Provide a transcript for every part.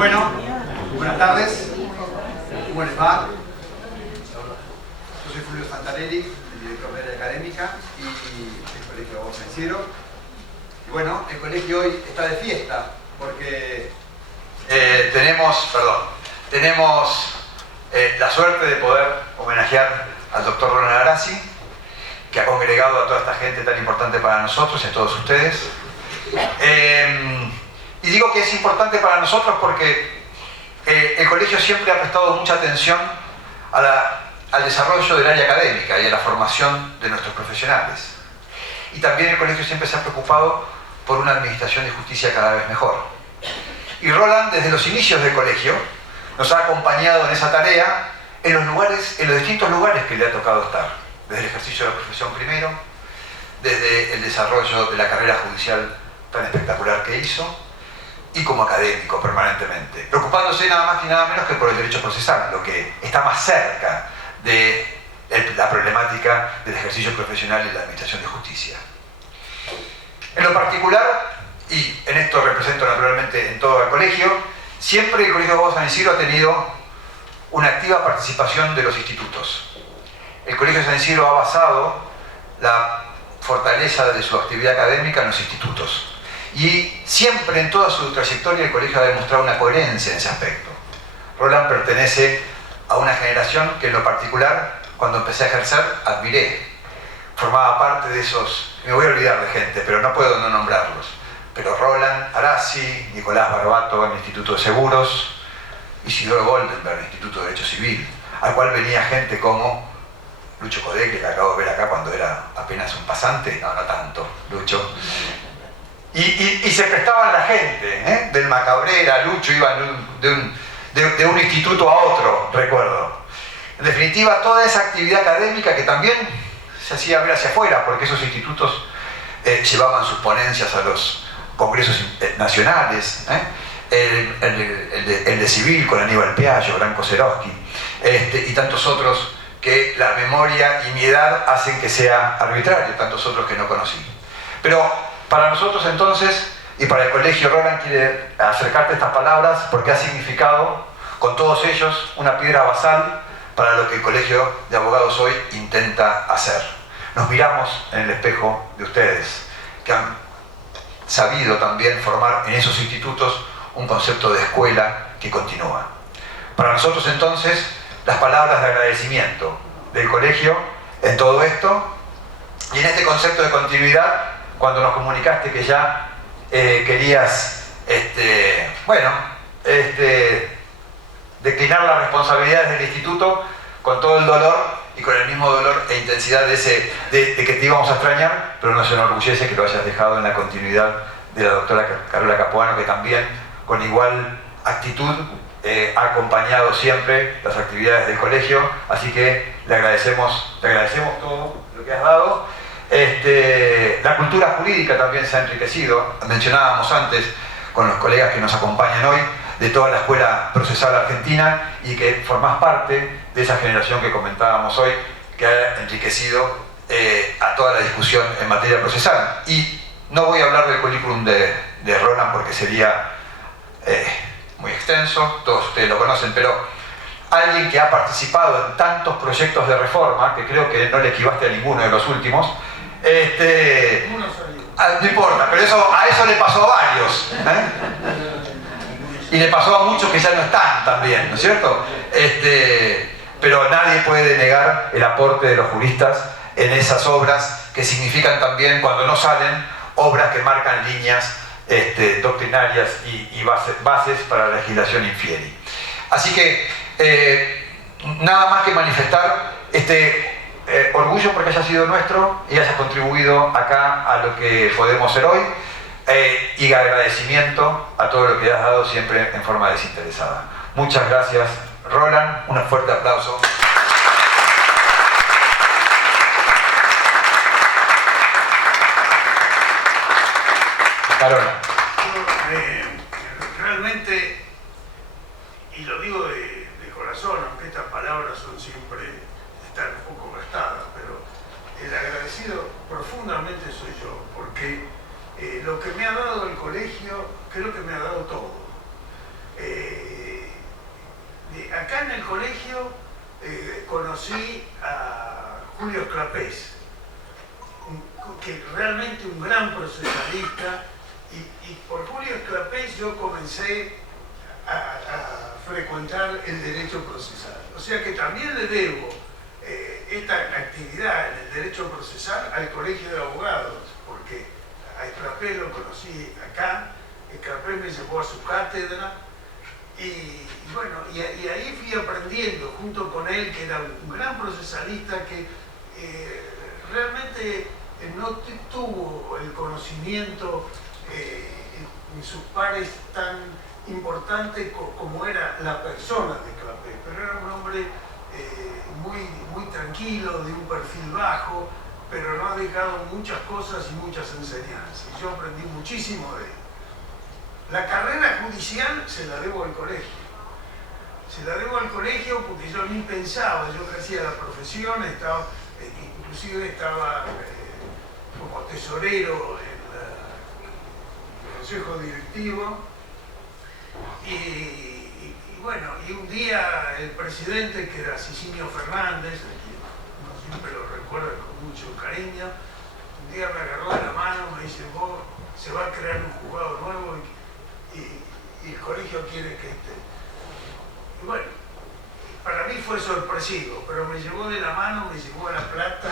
Bueno, buenas tardes. ¿Cómo les va? Yo soy Fulvio Santarelli, el director de área académica y del Colegio San Isidro. Y bueno, el colegio hoy está de fiesta porque tenemos la suerte de poder homenajear al doctor Roland Arasi, que ha congregado a toda esta gente tan importante para nosotros y a todos ustedes. Y digo que es importante para nosotros porque el colegio siempre ha prestado mucha atención al desarrollo del área académica y a la formación de nuestros profesionales. Y también el colegio siempre se ha preocupado por una administración de justicia cada vez mejor. Y Roland, desde los inicios del colegio, nos ha acompañado en esa tarea en los distintos lugares que le ha tocado estar. Desde el ejercicio de la profesión primero, desde el desarrollo de la carrera judicial tan espectacular que hizo, y como académico permanentemente, preocupándose nada más y nada menos que por el derecho procesal, lo que está más cerca de la problemática del ejercicio profesional y la administración de justicia. En lo particular, y en esto represento naturalmente en todo el colegio, siempre el Colegio de Abogados San Isidro ha tenido una activa participación de los institutos. El Colegio de San Isidro ha basado la fortaleza de su actividad académica en los institutos. Y siempre en toda su trayectoria el colegio ha demostrado una coherencia en ese aspecto. Roland pertenece a una generación que en lo particular, cuando empecé a ejercer, admiré. Formaba parte de esos, me voy a olvidar de gente, pero no puedo no nombrarlos. Pero Roland Arasi, Nicolás Barbato en el Instituto de Seguros, Isidoro Goldenberg en el Instituto de Derecho Civil, al cual venía gente como Lucho Codecle, que acabo de ver acá cuando era apenas un pasante, no tanto, Lucho. Y se prestaban la gente, del Macabrera, Lucho, iban de un instituto a otro, recuerdo. En definitiva, toda esa actividad académica que también se hacía ver hacia afuera, porque esos institutos llevaban sus ponencias a los congresos nacionales, el de Civil con Aníbal Piaggio, Branko Serowski, y tantos otros que la memoria y mi edad hacen que sea arbitrario, tantos otros que no conocí. Pero para nosotros entonces, y para el colegio, Roland quiere acercarte estas palabras porque ha significado, con todos ellos, una piedra basal para lo que el Colegio de Abogados hoy intenta hacer. Nos miramos en el espejo de ustedes, que han sabido también formar en esos institutos un concepto de escuela que continúa. Para nosotros entonces, las palabras de agradecimiento del colegio en todo esto, y en este concepto de continuidad, cuando nos comunicaste que ya querías declinar las responsabilidades del instituto, con todo el dolor y con el mismo dolor e intensidad de que te íbamos a extrañar, pero nos enorgullece que lo hayas dejado en la continuidad de la doctora Carola Capuano, que también con igual actitud ha acompañado siempre las actividades del colegio, así que le agradecemos todo lo que has dado. La cultura jurídica también se ha enriquecido. Mencionábamos antes con los colegas que nos acompañan hoy de toda la escuela procesal argentina y que formás parte de esa generación que comentábamos hoy, que ha enriquecido a toda la discusión en materia procesal. Y no voy a hablar del currículum de Roland porque sería muy extenso, todos ustedes lo conocen, pero alguien que ha participado en tantos proyectos de reforma, que creo que no le esquivaste a ninguno de los últimos, no importa, pero a eso le pasó a varios, y le pasó a muchos que ya no están también, ¿no es cierto? Pero nadie puede negar el aporte de los juristas en esas obras que significan también, cuando no salen, obras que marcan líneas doctrinarias y bases para la legislación infieri. Así que nada más que manifestar orgullo porque haya sido nuestro y haya contribuido acá a lo que podemos ser hoy, y agradecimiento a todo lo que has dado siempre en forma desinteresada. Muchas gracias, Roland. Un fuerte aplauso. Carola. Realmente, y lo digo de corazón, aunque estas palabras son siempre, están un poco gastadas, pero el agradecido profundamente soy yo, porque lo que me ha dado el colegio, creo que me ha dado todo. Acá en el colegio conocí a Julio Clapés, que realmente un gran procesalista, y por Julio Clapés yo comencé a frecuentar el derecho procesal. O sea que también le debo esta actividad en el derecho procesal al Colegio de Abogados, porque a Clapés lo conocí acá, Clapés me llevó a su cátedra, y bueno, y ahí fui aprendiendo junto con él, que era un gran procesalista que realmente no tuvo el conocimiento en sus pares tan importante como era la persona de Clapés, pero era un hombre muy tranquilo, de un perfil bajo, pero no ha dejado muchas cosas y muchas enseñanzas. Y yo aprendí muchísimo de él. La carrera judicial se la debo al colegio. Se la debo al colegio porque yo ni pensaba, yo que hacía la profesión, inclusive estaba como tesorero en el consejo directivo, y bueno, y un día el presidente, que era Cicinio Fernández, a quien uno siempre lo recuerda con mucho cariño, un día me agarró de la mano, me dice: vos, se va a crear un juzgado nuevo y el colegio quiere que esté. Y bueno, para mí fue sorpresivo, pero me llevó de la mano, me llevó a La Plata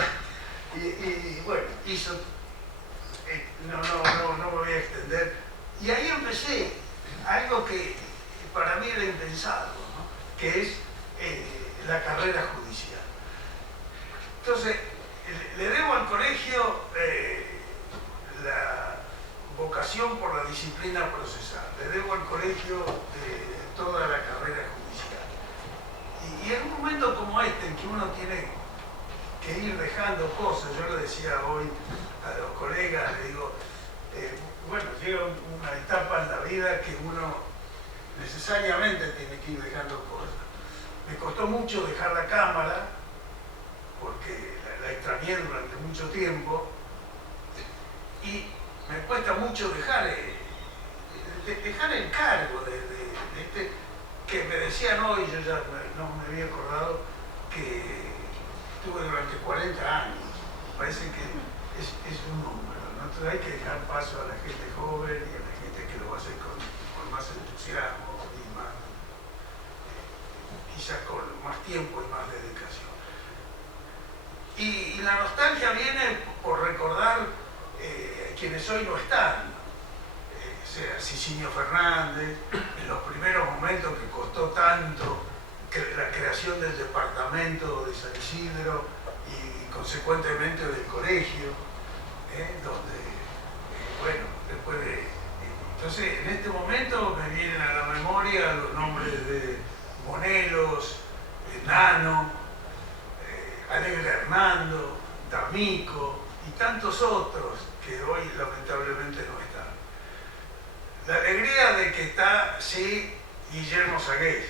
y bueno, hizo, no me voy a extender. Y ahí empecé algo que para mí era impensado, ¿no? Que es la carrera judicial. Entonces, le debo al colegio la vocación por la disciplina procesal, le debo al colegio toda la carrera judicial. Y en un momento como este, en que uno tiene que ir dejando cosas, yo le decía hoy a los colegas, le digo, bueno, llega una etapa en la vida que uno necesariamente tiene que ir dejando cosas. Me costó mucho dejar la cámara, porque la extrañé durante mucho tiempo, y me cuesta mucho dejar el cargo de este, que me decían hoy, yo ya no me había acordado, que estuve durante 40 años. Parece que es un número, ¿no? Entonces hay que dejar paso a la gente joven y a la gente que lo va a hacer con más entusiasmo y más, quizás con más tiempo y más dedicación. Y la nostalgia viene por recordar quienes hoy no están, sea Cicinio Fernández, en los primeros momentos que costó tanto la creación del departamento de San Isidro y consecuentemente del colegio, donde, bueno, después de... Entonces, en este momento me vienen a la memoria los nombres de Monelos, Nano, Alegre Hernando, D'Amico y tantos otros que hoy lamentablemente no están. La alegría de que está, sí, Guillermo Sagués,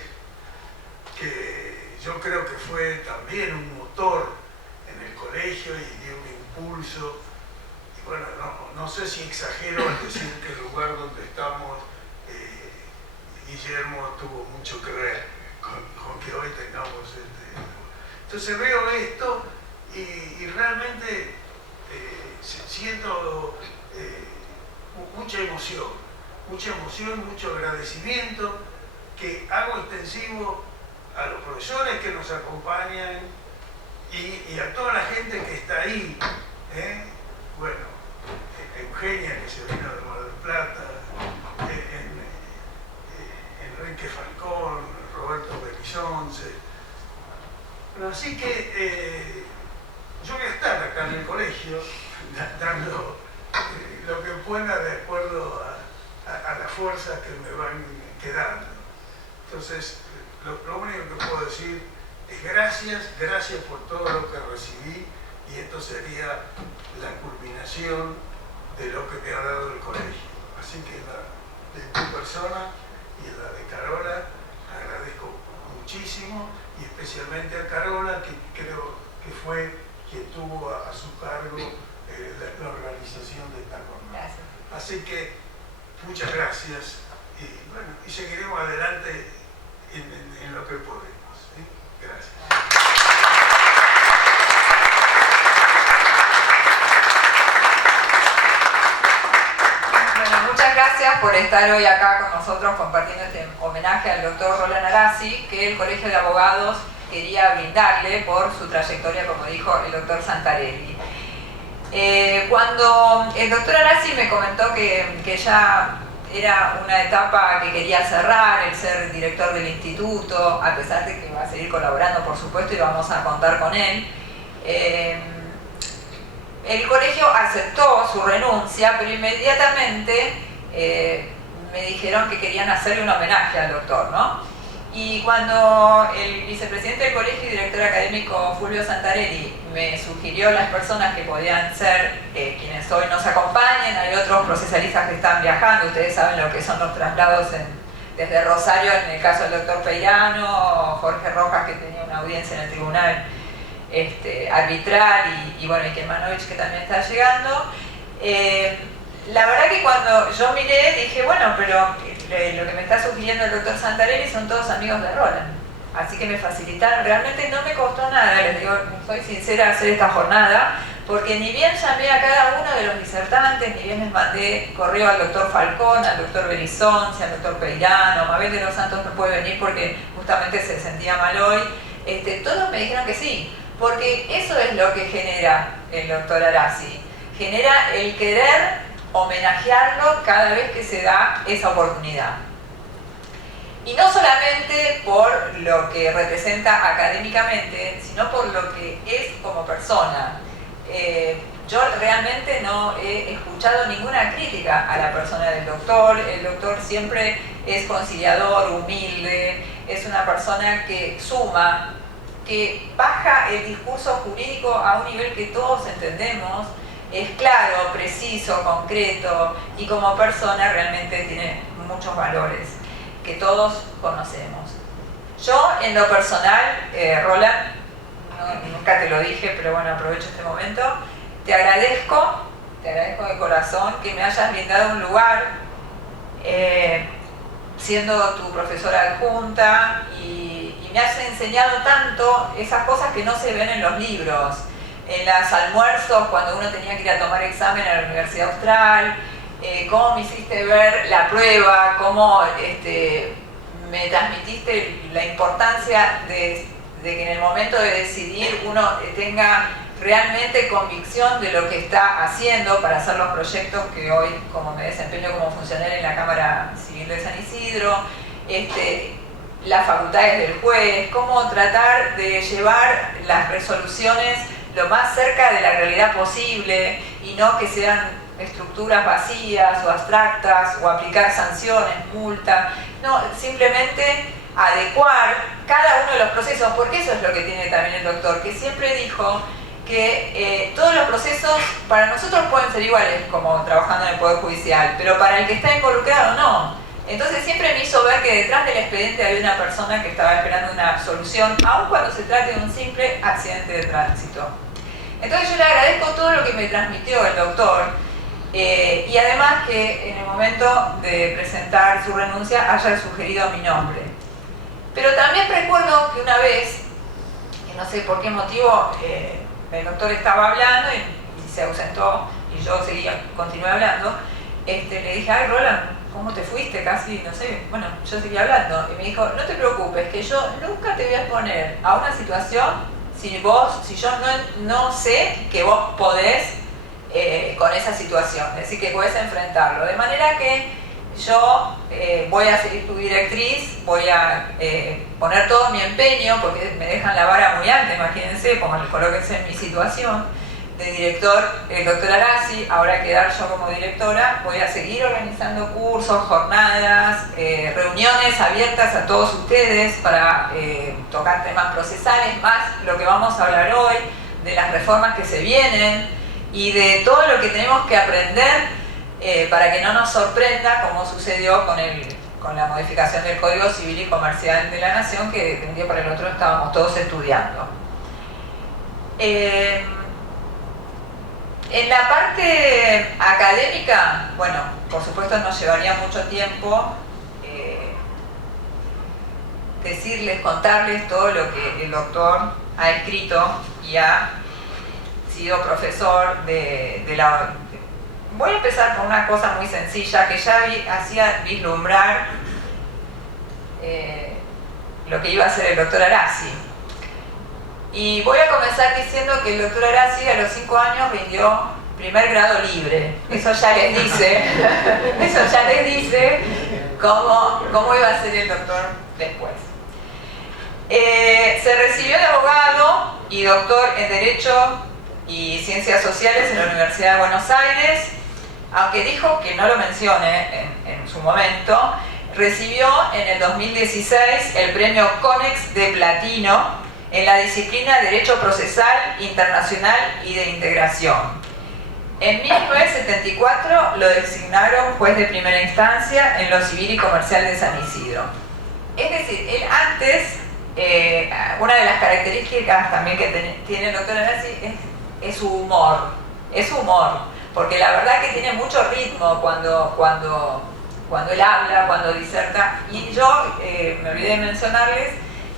que yo creo que fue también un motor en el colegio y dio un impulso. Y bueno, no sé si exagero al decir que el lugar donde estamos, Guillermo tuvo mucho que ver con que hoy tengamos este. Entonces veo esto y realmente siento mucha emoción, mucho agradecimiento, que hago extensivo a los profesores que nos acompañan y a toda la gente que está ahí. Bueno, Eugenia, que se vino de Mar del Plata, Enrique Falcón, Roberto Belizonce. Bueno, así que yo voy a estar acá en el colegio dando lo que pueda de acuerdo a las fuerzas que me van quedando. Entonces, lo único que puedo decir es gracias por todo lo que recibí, y esto sería la culminación de lo que me ha dado el colegio. Así que de tu persona y la de Carola agradezco muchísimo, y especialmente a Carola, que creo que fue quien tuvo a su cargo la organización de esta jornada. Así que muchas gracias. bueno, y seguiremos adelante en lo que podemos. Gracias. Bueno, muchas gracias por estar hoy acá con nosotros compartiendo este homenaje al doctor Roland Arasi, que el Colegio de Abogados quería brindarle por su trayectoria, como dijo el doctor Santarelli. Cuando el doctor Arasi me comentó que ya era una etapa que quería cerrar, el ser director del instituto, a pesar de que va a seguir colaborando, por supuesto, y vamos a contar con él, el colegio aceptó su renuncia, pero inmediatamente me dijeron que querían hacerle un homenaje al doctor, ¿no? Y cuando el vicepresidente del colegio y director académico Fulvio Santarelli me sugirió las personas que podían ser quienes hoy nos acompañen, hay otros procesalistas que están viajando, ustedes saben lo que son los traslados desde Rosario, en el caso del doctor Peirano, Jorge Rojas, que tenía una audiencia en el tribunal arbitral, y bueno, y Kemanovich, que también está llegando. La verdad que cuando yo miré dije, bueno, pero lo que me está sugiriendo el doctor Santarelli son todos amigos de Roland, así que me facilitaron, realmente no me costó nada, les digo, soy sincera, hacer esta jornada, porque ni bien llamé a cada uno de los disertantes, ni bien les mandé correo al doctor Falcón, al doctor Berizonce, al doctor Peirano, Mabel de los Santos no puede venir porque justamente se sentía mal hoy, todos me dijeron que sí, porque eso es lo que genera el doctor Arasi, genera el querer homenajearlo cada vez que se da esa oportunidad. Y no solamente por lo que representa académicamente, sino por lo que es como persona. Yo realmente no he escuchado ninguna crítica a la persona del doctor. El doctor siempre es conciliador, humilde, es una persona que suma, que baja el discurso jurídico a un nivel que todos entendemos, es claro, preciso, concreto, y como persona realmente tiene muchos valores que todos conocemos. Yo, en lo personal, Roland, nunca te lo dije, pero bueno, aprovecho este momento, te agradezco de corazón que me hayas brindado un lugar, siendo tu profesora adjunta, y me has enseñado tanto esas cosas que no se ven en los libros. En los almuerzos, cuando uno tenía que ir a tomar examen a la Universidad Austral, cómo me hiciste ver la prueba, cómo me transmitiste la importancia de que en el momento de decidir uno tenga realmente convicción de lo que está haciendo para hacer los proyectos que hoy, como me desempeño como funcionaria en la Cámara Civil de San Isidro, las facultades del juez, cómo tratar de llevar las resoluciones lo más cerca de la realidad posible y no que sean estructuras vacías o abstractas o aplicar sanciones, multas, no, simplemente adecuar cada uno de los procesos, porque eso es lo que tiene también el doctor, que siempre dijo que todos los procesos para nosotros pueden ser iguales como trabajando en el Poder Judicial, pero para el que está involucrado no. Entonces siempre me hizo ver que detrás del expediente había una persona que estaba esperando una solución, aun cuando se trate de un simple accidente de tránsito. Entonces yo le agradezco todo lo que me transmitió el doctor, y además que en el momento de presentar su renuncia haya sugerido mi nombre. Pero también recuerdo que una vez, que no sé por qué motivo, el doctor estaba hablando y se ausentó y yo continué hablando, le dije, ay Roland, ¿cómo te fuiste? Casi, no sé, bueno, yo seguí hablando y me dijo, no te preocupes, que yo nunca te voy a exponer a una situación si yo no sé que vos podés con esa situación, es decir, que podés enfrentarlo, de manera que yo voy a seguir tu directriz, voy a poner todo mi empeño, porque me dejan la vara muy alta, imagínense, colóquense en mi situación de director, el doctor Arasi, ahora quedar yo como directora, voy a seguir organizando cursos, jornadas, reuniones abiertas a todos ustedes para tocar temas procesales, más lo que vamos a hablar hoy, de las reformas que se vienen y de todo lo que tenemos que aprender para que no nos sorprenda como sucedió con la modificación del Código Civil y Comercial de la Nación, que de un día para el otro estábamos todos estudiando. En la parte académica, bueno, por supuesto nos llevaría mucho tiempo decirles, contarles todo lo que el doctor ha escrito y ha sido profesor de la... Voy a empezar con una cosa muy sencilla que ya hacía vislumbrar lo que iba a hacer el doctor Arasi. Y voy a comenzar diciendo que el doctor Arasi a los 5 años rindió primer grado libre. Eso ya les dice, cómo iba a ser el doctor después. Se recibió de abogado y doctor en Derecho y Ciencias Sociales en la Universidad de Buenos Aires, aunque dijo que no lo mencione en su momento. Recibió en el 2016 el premio CONEX de Platino en la disciplina Derecho Procesal Internacional y de Integración. En 1974 lo designaron juez de primera instancia en lo civil y comercial de San Isidro. Es decir, él antes, una de las características también que tiene el doctor Arasi es su humor. Es su humor, porque la verdad que tiene mucho ritmo cuando él habla, cuando diserta. Y yo me olvidé de mencionarles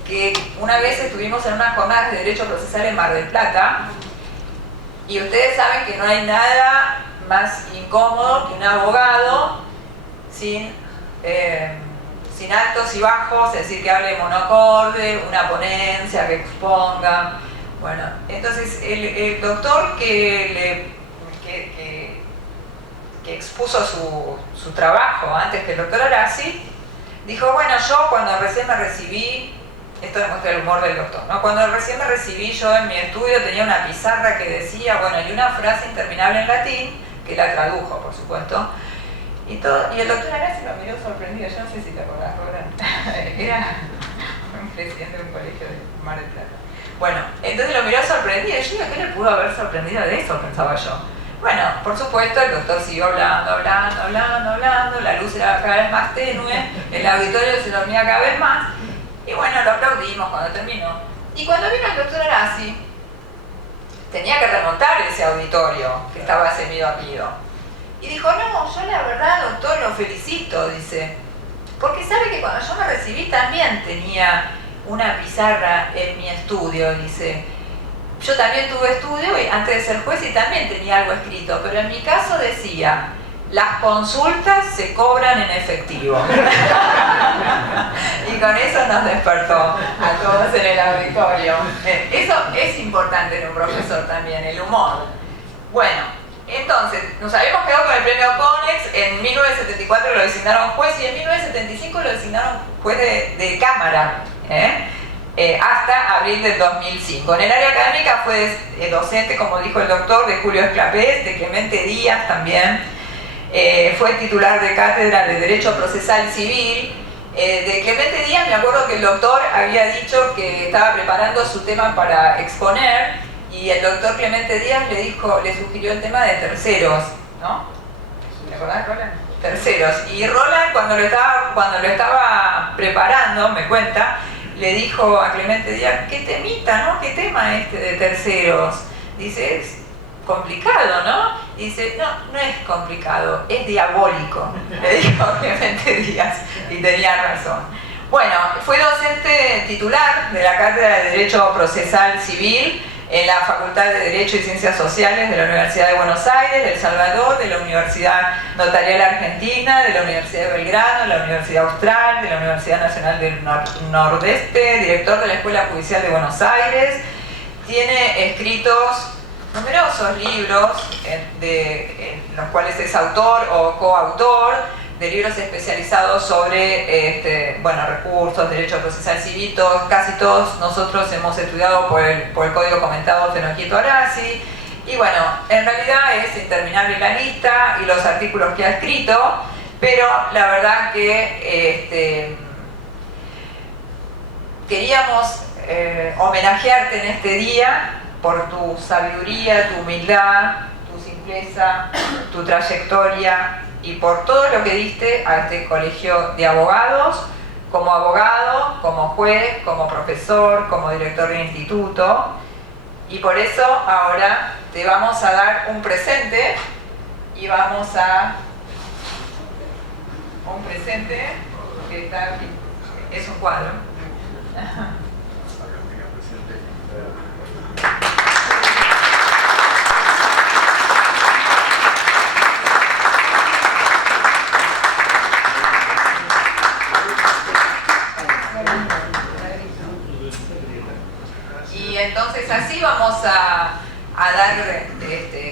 que una vez estuvimos en unas jornadas de Derecho Procesal en Mar del Plata, y ustedes saben que no hay nada más incómodo que un abogado sin altos y bajos, es decir, que hable monocorde, una ponencia, que exponga. Bueno, entonces el doctor que expuso su trabajo antes que el doctor Arasi, dijo, bueno, yo cuando recién me recibí, esto demuestra el humor del doctor, ¿no? Cuando recién me recibí yo en mi estudio tenía una pizarra que decía, bueno, y una frase interminable en latín, que la tradujo, por supuesto, y el doctor Arasi lo miró sorprendido. Yo no sé si te acordás, Roland. Era un presidente de un colegio de Mar del Plata. Bueno, entonces lo miró sorprendido. Yo digo, ¿qué le pudo haber sorprendido de eso? Pensaba yo. Bueno, por supuesto, el doctor siguió hablando, la luz era cada vez más tenue, el auditorio se dormía cada vez más, y bueno, lo aplaudimos cuando terminó. Y cuando vino el doctor Arasi, tenía que remontar ese auditorio que estaba semidormido. Y dijo, no, yo la verdad, doctor, lo felicito, dice, porque sabe que cuando yo me recibí también tenía una pizarra en mi estudio, dice. Yo también tuve estudio antes de ser juez y también tenía algo escrito, pero en mi caso decía, las consultas se cobran en efectivo. Y con eso nos despertó a todos en el auditorio. Eso es importante en un profesor también, el humor. Bueno, entonces, nos habíamos quedado con el premio CONEX. En 1974 lo designaron juez y en 1975 lo designaron juez de cámara. Hasta abril del 2005. En el área académica fue docente, como dijo el doctor, de Julio Esclapés, de Clemente Díaz también. Fue titular de cátedra de Derecho Procesal Civil. De Clemente Díaz me acuerdo que el doctor había dicho que estaba preparando su tema para exponer y el doctor Clemente Díaz le sugirió el tema de terceros, ¿no? ¿Te acordás, Roland? Terceros. Y Roland cuando lo estaba preparando, me cuenta, le dijo a Clemente Díaz, qué temita, ¿no? ¿Qué tema este de terceros? Dice, es complicado, ¿no? Dice, no es complicado, es diabólico, le dijo Clemente Díaz, y tenía razón. Bueno, fue docente titular de la Cátedra de Derecho Procesal Civil en la Facultad de Derecho y Ciencias Sociales de la Universidad de Buenos Aires, de El Salvador, de la Universidad Notarial Argentina, de la Universidad de Belgrano, de la Universidad Austral, de la Universidad Nacional del Nordeste, director de la Escuela Judicial de Buenos Aires. Tiene escritos numerosos libros en los cuales es autor o coautor de libros especializados sobre recursos, derecho procesal civil. Casi todos nosotros hemos estudiado por el Código Comentado Fenoquieto Arasi. Y bueno, en realidad es interminable la lista y los artículos que ha escrito, pero la verdad que queríamos homenajearte en este día por tu sabiduría, tu humildad, tu simpleza, tu trayectoria y por todo lo que diste a este colegio de abogados, como abogado, como juez, como profesor, como director del instituto. Y por eso ahora te vamos a dar un presente y vamos a... un presente que está aquí, es un cuadro. Y entonces así vamos a dar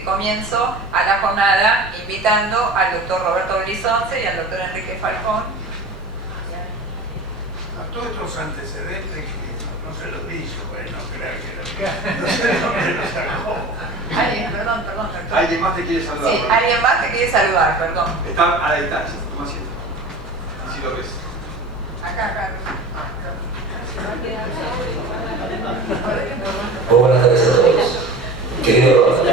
comienzo a la jornada invitando al doctor Roberto Belizonce y al doctor Enrique Falcón. A todos estos antecedentes que no se los di yo, para no creer que no sé de dónde los sacó. Perdón. ¿Alguien más te quiere saludar? Sí, alguien más te quiere saludar, perdón. Está a la distancia, toma asiento. Y si lo ves. Acá. Buenas tardes a todos. Querido,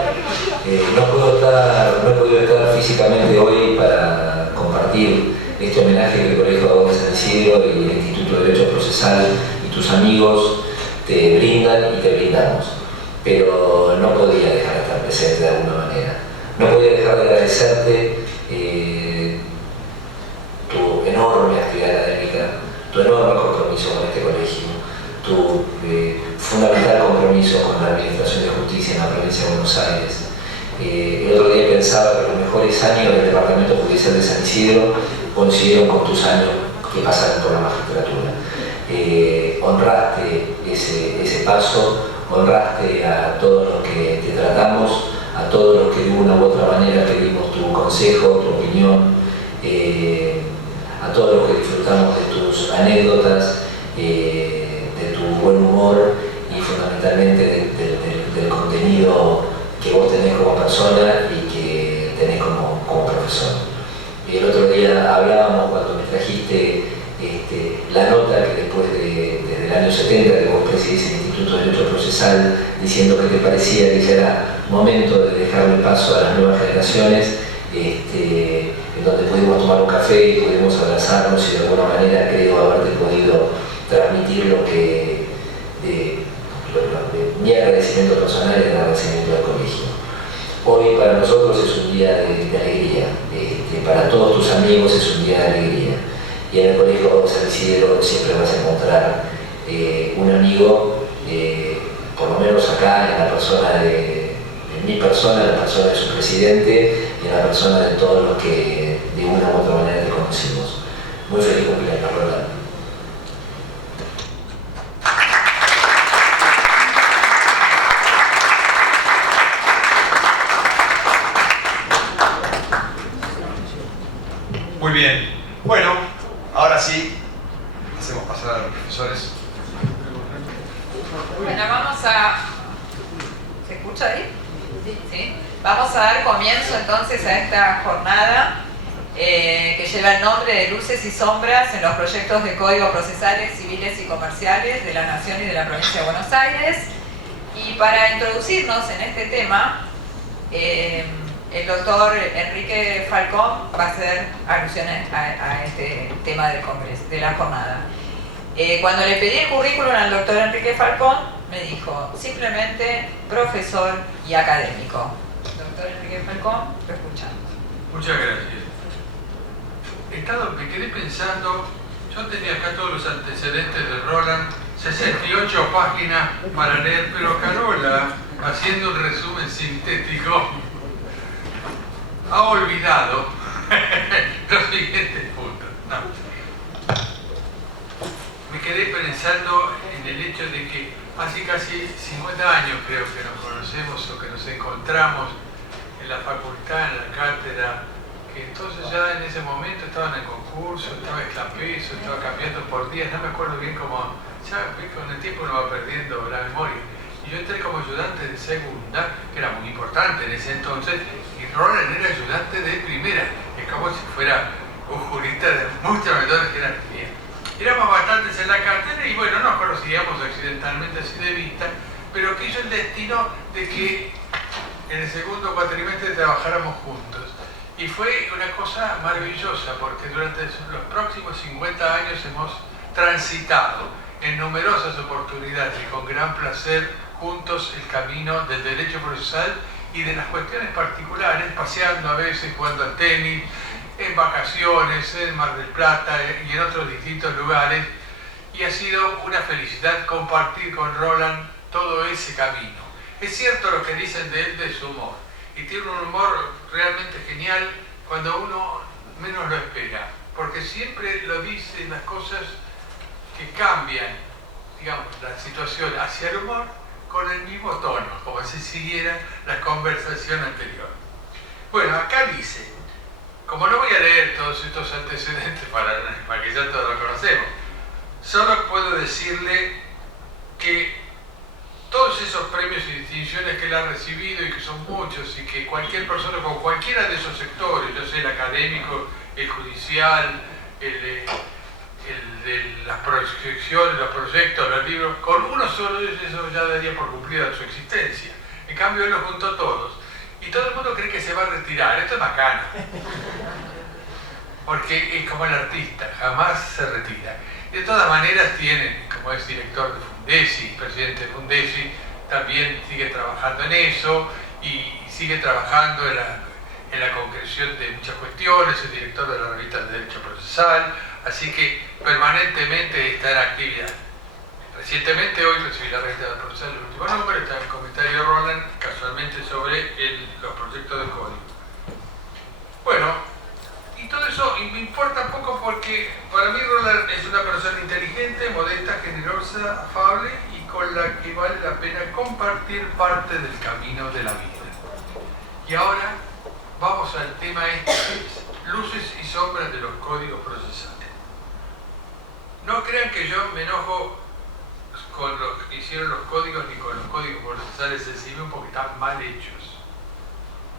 no he podido estar físicamente hoy para compartir este homenaje que el Colegio de Abogados de San Isidro y el Instituto de Derecho Procesal y tus amigos te brindan y te brindamos. Pero no podía dejar de estar presente de alguna manera. No podía dejar de agradecerte tu enorme actividad académica, tu enorme compromiso con este colegio, tu fundamental compromiso con la Administración de Justicia en la provincia de Buenos Aires. El otro día pensaba que los mejores años del Departamento Judicial de San Isidro coincidieron con tus años que pasaron por la magistratura. Honraste ese paso, honraste a todos los que te tratamos, a todos los que de una u otra manera pedimos tu consejo, tu opinión, a todos los que disfrutamos de tus anécdotas, de tu buen humor y fundamentalmente del contenido que vos tenés como persona y que tenés como profesor. El otro día hablábamos cuando me trajiste la nota que desde el año 70 que vos presidís el Instituto de Derecho Procesal, diciendo que te parecía que ya era momento de dejarle paso a las nuevas generaciones, en donde pudimos tomar un café y pudimos abrazarnos y de alguna manera creo haberte podido transmitir lo que mi agradecimiento personal y el agradecimiento del colegio. Hoy para nosotros es un día de alegría, para todos tus amigos es un día de alegría. Y en el Colegio de San Isidro siempre vas a encontrar un amigo, por lo menos acá en la persona de mi persona, en la persona de su presidente y en la persona de todos los que de una u otra manera te conocimos. Muy feliz cumpleaños, Rolando. Muy bien. Bueno, ahora sí, hacemos pasar a los profesores. Bueno, ¿se escucha ahí? Sí. Vamos a dar comienzo entonces a esta jornada que lleva el nombre de Luces y Sombras en los proyectos de código procesales, civiles y comerciales de la Nación y de la Provincia de Buenos Aires. Y para introducirnos en este tema, el doctor Enrique Falcón va a hacer alusiones a este tema del congreso, de la jornada. Cuando le pedí el currículum al doctor Enrique Falcón, me dijo simplemente profesor y académico. Doctor Enrique Falcón, lo escuchamos. Muchas gracias. Me quedé pensando, yo tenía acá todos los antecedentes de Roland, 68 páginas para leer, pero Carola, haciendo un resumen sintético, ha olvidado los siguientes puntos. No. Me quedé pensando en el hecho de que hace casi 50 años creo que nos conocemos o que nos encontramos en la facultad, en la cátedra, que entonces ya en ese momento estaba en el concurso, estaba esclapeso, estaba cambiando por días, no me acuerdo bien cómo, ya con el tiempo uno va perdiendo la memoria. Y yo entré como ayudante de segunda, que era muy importante en ese entonces, y Roland era ayudante de primera, es como si fuera un jurista de mucha menor jerarquía. Éramos bastantes en la cátedra y bueno, nos conocíamos accidentalmente así de vista, pero quiso el destino de que en el segundo cuatrimestre trabajáramos juntos. Y fue una cosa maravillosa porque durante los próximos 50 años hemos transitado en numerosas oportunidades y con gran placer juntos el camino del derecho procesal y de las cuestiones particulares, paseando a veces, jugando al tenis, en vacaciones, en Mar del Plata y en otros distintos lugares. y ha sido una felicidad compartir con Roland todo ese camino. Es cierto lo que dicen de él, de su humor, y tiene un humor realmente genial cuando uno menos lo espera, porque siempre lo dice las cosas que cambian, digamos, la situación hacia el humor con el mismo tono, como si siguiera la conversación anterior. Bueno, acá dice, como no voy a leer todos estos antecedentes para que ya todos lo conocemos, solo puedo decirle que todos esos premios y distinciones que él ha recibido, y que son muchos, y que cualquier persona con cualquiera de esos sectores, yo sé, el académico, el judicial, el de las proyecciones, los proyectos, los libros, con uno solo de eso ya daría por cumplida su existencia. En cambio, él los juntó todos. Y todo el mundo cree que se va a retirar. Esto es bacano. Porque es como el artista, jamás se retira. De todas maneras tiene, como es director de Fundesi, presidente de Fundesi, también sigue trabajando en eso y sigue trabajando en la concreción de muchas cuestiones, es director de la revista de Derecho Procesal, así que permanentemente está en actividad. Recientemente, hoy recibí la revista de Procesal, el último número, está en el comentario de Roland, casualmente sobre los proyectos de código. Bueno, y todo eso me importa poco porque para mí Roland es una persona inteligente, modesta, generosa, afable y con la que vale la pena compartir parte del camino de la vida. Y ahora vamos al tema este, luces y sombras de los códigos procesales. No crean que yo me enojo con lo que hicieron los códigos ni con los códigos procesales en sí mismos porque están mal hechos,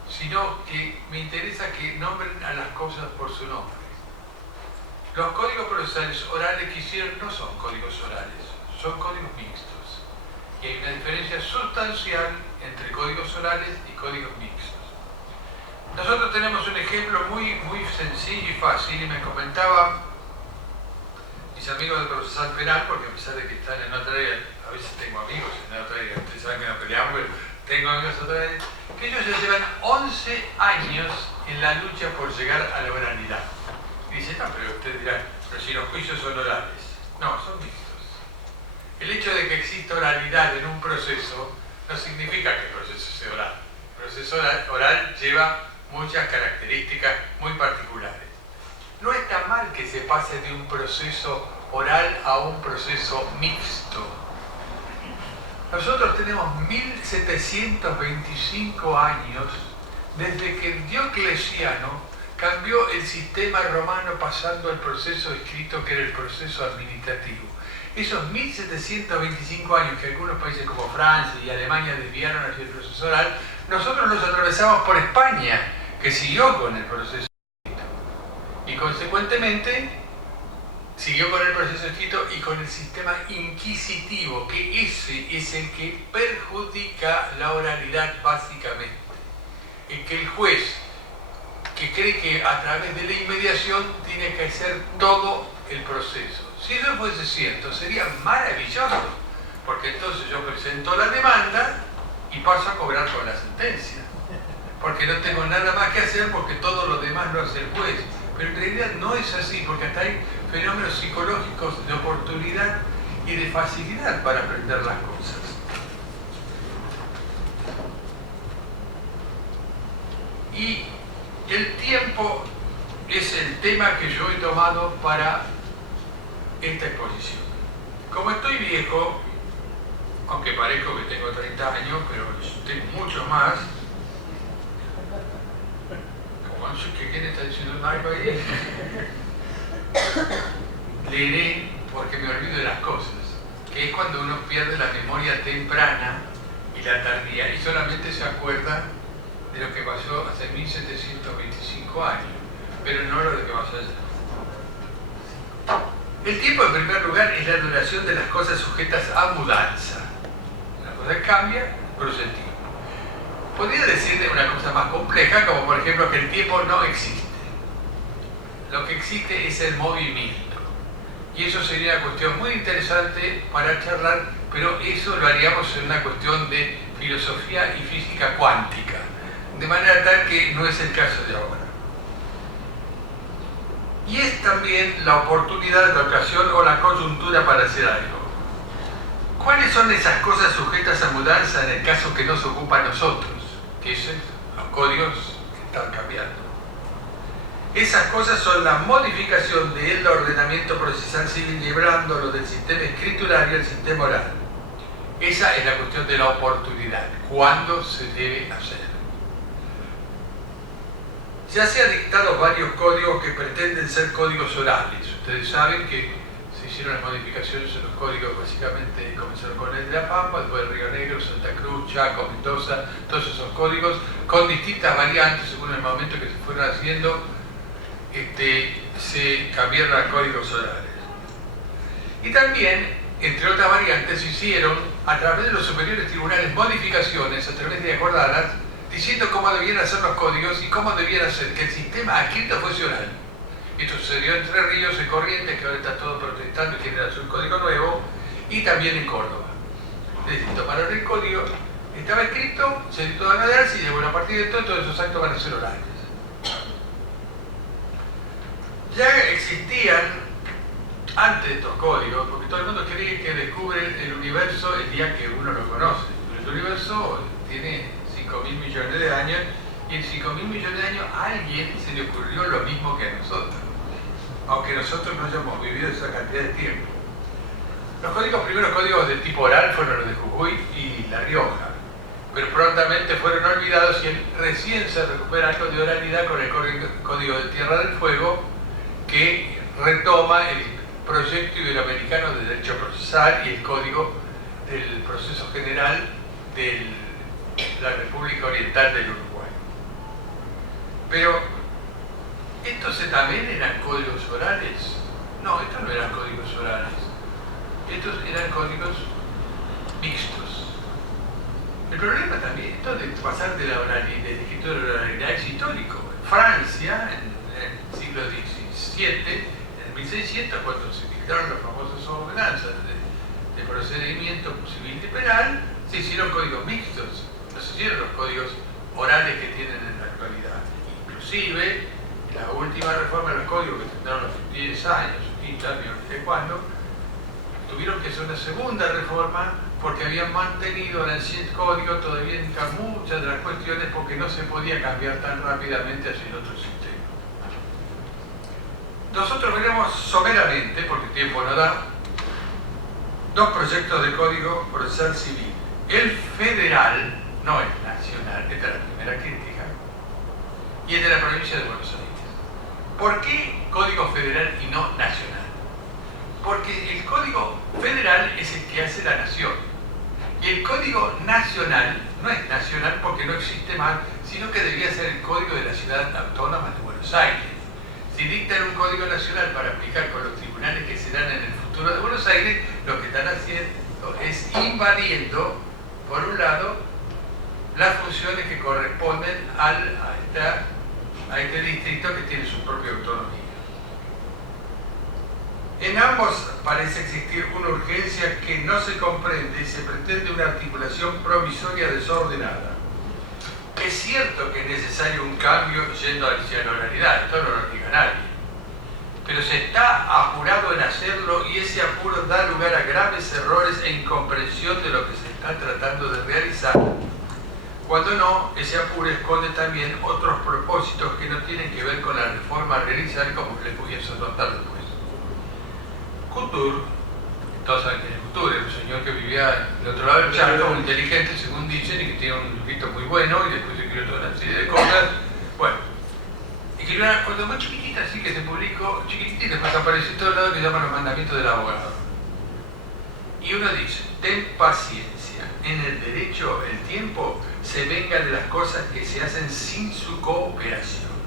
sino que me interesa que nombren a las cosas por su nombre. Los códigos procesales orales que hicieron no son códigos orales, son códigos mixtos. Y hay una diferencia sustancial entre códigos orales y códigos mixtos. Nosotros tenemos un ejemplo muy sencillo y fácil, y me comentaba mis amigos de procesal penal, porque a pesar de que están en otra área, a veces tengo amigos en otra área, ustedes saben que no peleamos, pero tengo amigos en otra área, que ellos ya llevan 11 años en la lucha por llegar a la oralidad. Y dicen, no, pero ustedes dirán, pero si los juicios son orales. No, son mixtos. El hecho de que exista oralidad en un proceso no significa que el proceso sea oral. El proceso oral lleva muchas características muy particulares. No está mal que se pase de un proceso oral a un proceso mixto. Nosotros tenemos 1725 años desde que Diocleciano cambió el sistema romano pasando al proceso escrito, que era el proceso administrativo. Esos 1725 años que algunos países como Francia y Alemania desviaron hacia el proceso oral, nosotros los atravesamos por España, que siguió con el proceso escrito. Y consecuentemente siguió con el proceso escrito y con el sistema inquisitivo, que ese es el que perjudica la oralidad básicamente. En que el juez, que cree que a través de la inmediación tiene que hacer todo el proceso. Si eso fuese cierto, sería maravilloso, porque entonces yo presento la demanda y paso a cobrar con la sentencia. Porque no tengo nada más que hacer, porque todo lo demás lo hace el juez. Pero en realidad no es así, porque hasta hay fenómenos psicológicos de oportunidad y de facilidad para aprender las cosas. Y el tiempo es el tema que yo he tomado para esta exposición. Como estoy viejo, aunque parezco que tengo 30 años, pero tengo mucho más. Como no sé quién está diciendo algo ahí. Leeré porque me olvido de las cosas, que es cuando uno pierde la memoria temprana y la tardía y solamente se acuerda de lo que pasó hace 1725 años, pero no lo de que pasó allá. El tiempo, en primer lugar, es la duración de las cosas sujetas a mudanza. La cosa cambia, produce el tiempo. Podría decir de una cosa más compleja, como por ejemplo que el tiempo no existe. Lo que existe es el movimiento. Y eso sería una cuestión muy interesante para charlar, pero eso lo haríamos en una cuestión de filosofía y física cuántica, de manera tal que no es el caso de ahora. Y es también también la oportunidad, la ocasión o la coyuntura para hacer algo. ¿Cuáles son esas cosas sujetas a mudanza en el caso que nos ocupa a nosotros? Que son los códigos que están cambiando. Esas cosas son la modificación del ordenamiento procesal civil llevándolo del sistema escriturario al sistema oral. Esa es la cuestión de la oportunidad. ¿Cuándo se debe hacer? Ya se han dictado varios códigos que pretenden ser códigos orales. Ustedes saben que se hicieron las modificaciones en los códigos, básicamente comenzaron con el de La Pampa, después el Río Negro, Santa Cruz, Chaco, Mendoza, todos esos códigos con distintas variantes según el momento que se fueron haciendo, se cambiaron a códigos orales. Y también, entre otras variantes, se hicieron a través de los superiores tribunales modificaciones a través de acordadas diciendo cómo debían hacer los códigos y cómo debían hacer que el sistema escrito fuese oral. Esto sucedió en Entre Ríos, en Corrientes, que ahora está todo protestando y quieren hacer un código nuevo, y también en Córdoba. Es decir, tomaron el código, estaba escrito, se dictó de manera y bueno, a partir de todo, todos esos actos van a ser orales. Ya existían, antes de estos códigos, porque todo el mundo cree que descubre el universo el día que uno lo conoce. El universo tiene 5.000 millones de años, y en 5.000 millones de años a alguien se le ocurrió lo mismo que a nosotros, aunque nosotros no hayamos vivido esa cantidad de tiempo. Los primeros códigos de tipo oral fueron los de Jujuy y La Rioja, pero prontamente fueron olvidados y recién se recupera algo de oralidad con el Código de Tierra del Fuego, que retoma el proyecto iberoamericano de derecho procesal y el Código del Proceso General de la República Oriental del Uruguay. Pero, ¿estos también eran códigos orales? No, estos no eran códigos orales. Estos eran códigos mixtos. El problema también, esto de pasar de la oralidad, de la escritura de la oralidad es histórico. En Francia, en el siglo XVII, en 1600, cuando se dictaron las famosas ordenanzas de procedimiento civil y penal, se hicieron códigos mixtos. No se hicieron los códigos orales que tienen en la actualidad. Inclusive, la última reforma de los códigos que tendrán los 10 años, 15 años, no sé cuándo, tuvieron que hacer una segunda reforma porque habían mantenido en el código todavía muchas de las cuestiones porque no se podía cambiar tan rápidamente hacia el otro sistema. Nosotros veremos someramente, porque el tiempo no da, dos proyectos de código procesal civil. El federal, no el nacional, esta es la primera crítica, y el de la provincia de Buenos Aires. ¿Por qué código federal y no nacional? Porque el código federal es el que hace la nación. Y el código nacional no es nacional porque no existe más, sino que debería ser el código de la ciudad autónoma de Buenos Aires. Si dictan un código nacional para aplicar con los tribunales que serán en el futuro de Buenos Aires, lo que están haciendo es invadiendo, por un lado, las funciones que corresponden a este distrito que tiene su propia autonomía. En ambos parece existir una urgencia que no se comprende y se pretende una articulación provisoria desordenada. Es cierto que es necesario un cambio yendo hacia la oralidad, esto no lo niega nadie, pero se está apurado en hacerlo y ese apuro da lugar a graves errores e incomprensión de lo que se está tratando de realizar. Cuando no, ese apuro esconde también otros propósitos que no tienen que ver con la reforma a realizar, como les voy a notar después. Couture, todos saben que Couture era un señor que vivía del otro lado del charco, muy inteligente según dicen, y que tiene un librito muy bueno, y después escribió toda una serie de cosas. Bueno, escribió una cosa muy chiquitita, así que se publicó, chiquitita, y después aparece en todos lados, que se llama Los Mandamientos del Abogado. Y uno dice, ten paciencia, en el derecho el tiempo se venga de las cosas que se hacen sin su cooperación.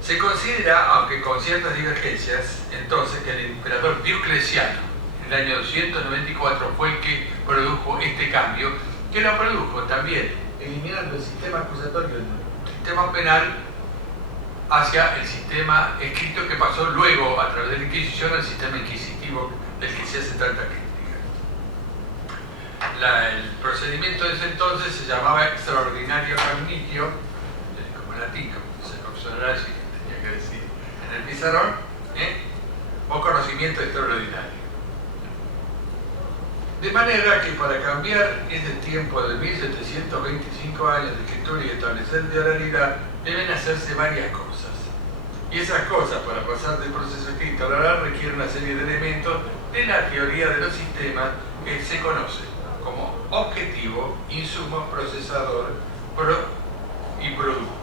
Se considera, aunque con ciertas divergencias, entonces que el emperador Diocleciano, en el año 294, fue el que produjo este cambio, que lo produjo también eliminando el sistema acusatorio del sistema penal hacia el sistema escrito que pasó luego, a través de la Inquisición, al sistema inquisitivo del que se hace tanta crítica. El procedimiento de ese entonces se llamaba extraordinario cognitio, como latín, como se consideraba así. Decir, en el procesaron o conocimiento extraordinario. De manera que para cambiar ese tiempo de 1725 años de escritura y establecer de oralidad, deben hacerse varias cosas. Y esas cosas, para pasar del proceso escrito a la oral, requieren una serie de elementos de la teoría de los sistemas que se conocen como objetivo, insumo, procesador y producto.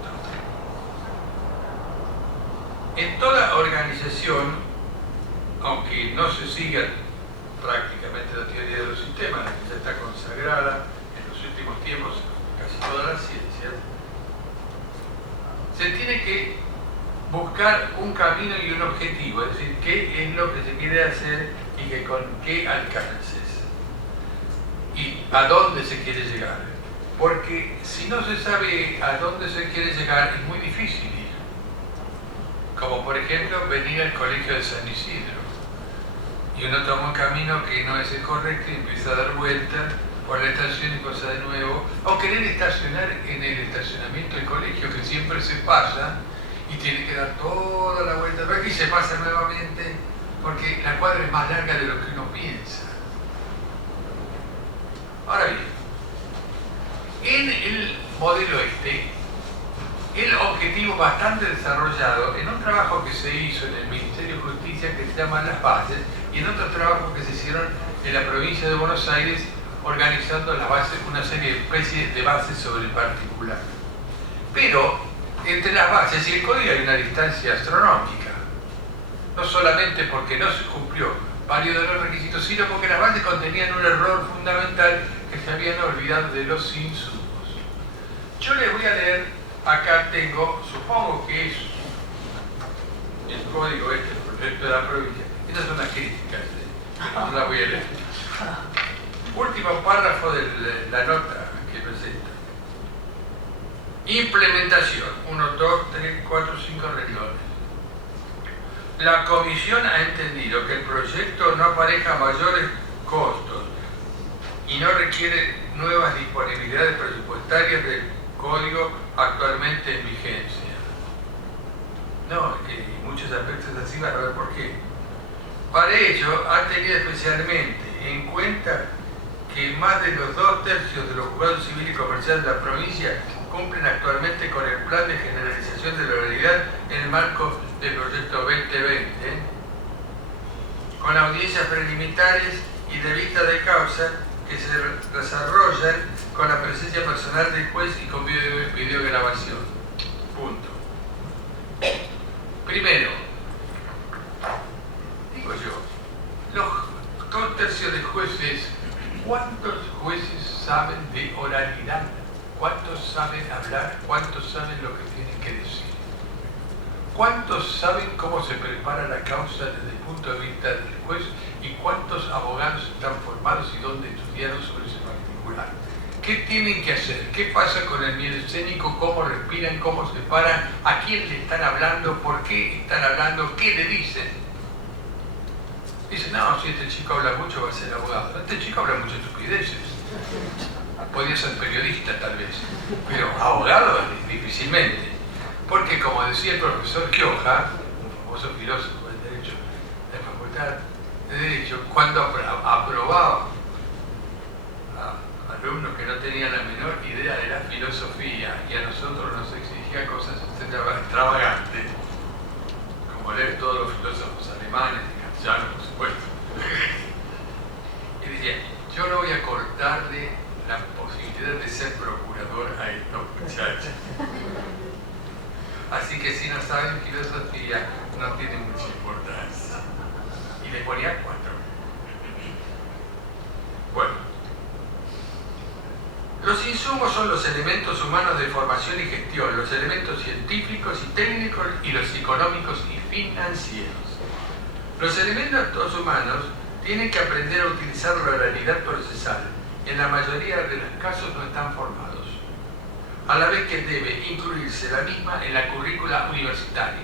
En toda organización, aunque no se siga prácticamente la teoría de los sistemas, que ya está consagrada en los últimos tiempos en casi todas las ciencias, se tiene que buscar un camino y un objetivo, es decir, qué es lo que se quiere hacer y que con qué alcances y a dónde se quiere llegar. Porque si no se sabe a dónde se quiere llegar, es muy difícil ir. Como por ejemplo venir al colegio de San Isidro y uno toma un camino que no es el correcto y empieza a dar vueltas por la estación y pasa de nuevo, o querer estacionar en el estacionamiento del colegio, que siempre se pasa y tiene que dar toda la vuelta y se pasa nuevamente porque la cuadra es más larga de lo que uno piensa. Ahora bien, en el modelo el objetivo bastante desarrollado en un trabajo que se hizo en el Ministerio de Justicia que se llama Las Bases y en otros trabajos que se hicieron en la provincia de Buenos Aires organizando las bases, una serie de especies de bases sobre el particular. Pero entre las bases y el código hay una distancia astronómica, no solamente porque no se cumplió varios de los requisitos, sino porque las bases contenían un error fundamental que se habían olvidado de los insumos. Yo les voy a leer, acá tengo, supongo que es el código el proyecto de la provincia. Estas son las críticas, no las voy a leer. Último párrafo de la nota que presenta. Implementación. 1, 2, 3, 4, 5 renglones. La comisión ha entendido que el proyecto no apareja mayores costos y no requiere nuevas disponibilidades presupuestarias del código actualmente en vigencia. No, en muchos aspectos así van a ver por qué. Para ello, ha tenido especialmente en cuenta que más de los 2/3 de los juzgados civiles y comerciales de la provincia cumplen actualmente con el plan de generalización de la oralidad en el marco del proyecto 2020, con audiencias preliminares y de vista de causa que se desarrollan con la presencia personal del juez y con videograbación. Punto. Primero, digo yo, los 2/3 de jueces, ¿cuántos jueces saben de oralidad? ¿Cuántos saben hablar? ¿Cuántos saben lo que tienen que decir? ¿Cuántos saben cómo se prepara la causa desde el punto de vista del juez? ¿Y cuántos abogados están formados y dónde estudiaron sobre ese particular? ¿Qué tienen que hacer? ¿Qué pasa con el miedo escénico? ¿Cómo respiran? ¿Cómo se paran? ¿A quién le están hablando? ¿Por qué están hablando? ¿Qué le dicen? Dicen, no, si este chico habla mucho va a ser abogado. Este chico habla muchas estupideces. Podría ser periodista tal vez, pero abogado difícilmente. Porque como decía el profesor Gioja, un famoso filósofo del derecho de la Facultad de Derecho, cuando aprobaba a alumnos que no tenían la menor idea de la filosofía y a nosotros nos exigía cosas extravagantes, como leer todos los filósofos alemanes y castellanos, por supuesto. Y decía, yo no voy a cortarle la posibilidad de ser procurador a estos muchachos. Así que si no saben filosofía, no tiene mucha importancia. Y le ponía 4. Bueno. Los insumos son los elementos humanos de formación y gestión, los elementos científicos y técnicos y los económicos y financieros. Los elementos humanos tienen que aprender a utilizar la oralidad procesal. En la mayoría de los casos no están formados, a la vez que debe incluirse la misma en la currícula universitaria.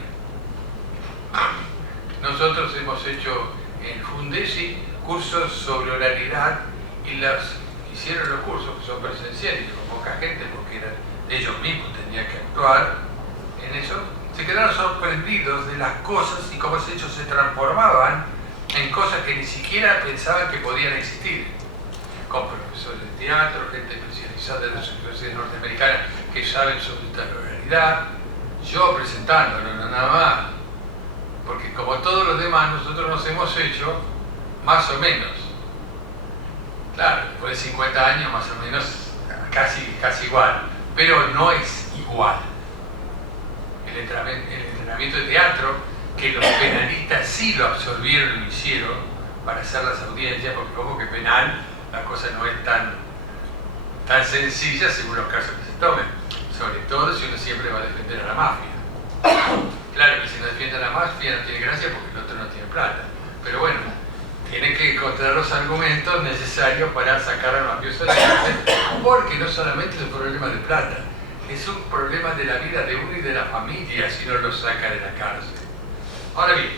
Nosotros hemos hecho en Fundesi cursos sobre oralidad y hicieron los cursos que son presenciales con poca gente porque ellos mismos tenían que actuar en eso, se quedaron sorprendidos de las cosas y cómo esos hechos se transformaban en cosas que ni siquiera pensaban que podían existir. Con profesores de teatro, gente especializada de las universidades norteamericanas que saben sobre esta realidad, yo presentándolo, no nada más. Porque como todos los demás, nosotros nos hemos hecho más o menos. Claro, después de 50 años más o menos casi igual, pero no es igual. El entrenamiento de teatro, que los penalistas sí lo absorbieron y lo hicieron para hacer las audiencias, porque como que penal la cosa no es tan sencilla según los casos que se tomen, sobre todo si uno siempre va a defender a la mafia. Claro que si no defiende a la mafia no tiene gracia porque el otro no tiene plata, pero bueno, tiene que encontrar los argumentos necesarios para sacar al mafioso de la cárcel, porque no solamente es un problema de plata, es un problema de la vida de uno y de la familia si no lo saca de la cárcel. Ahora bien,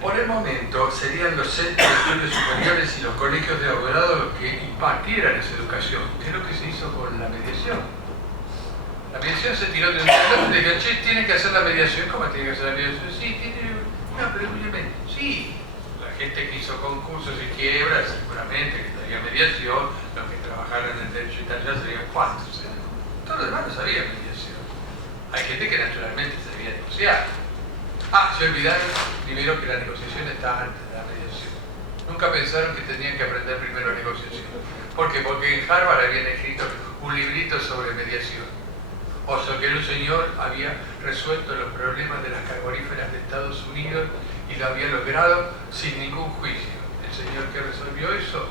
por el momento serían los centros de estudios superiores y los colegios de abogados los que impartieran esa educación, que es lo que se hizo con la mediación. La mediación se tiró de un lado y le dijo, che, tiene que hacer la mediación. ¿Cómo tiene que hacer la mediación? Sí, tiene. No, pero sí. La gente que hizo concursos y quiebras, seguramente que sabía mediación, los que trabajaron en el derecho italiano sabían cuántos. Todos los demás no sabían mediación. Hay gente que naturalmente sabía negociar. Se olvidaron primero que la negociación está antes de la mediación. Nunca pensaron que tenían que aprender primero negociación. ¿Por qué? Porque en Harvard habían escrito un librito sobre mediación. O sea que un señor había resuelto los problemas de las carboníferas de Estados Unidos y lo había logrado sin ningún juicio. El señor que resolvió eso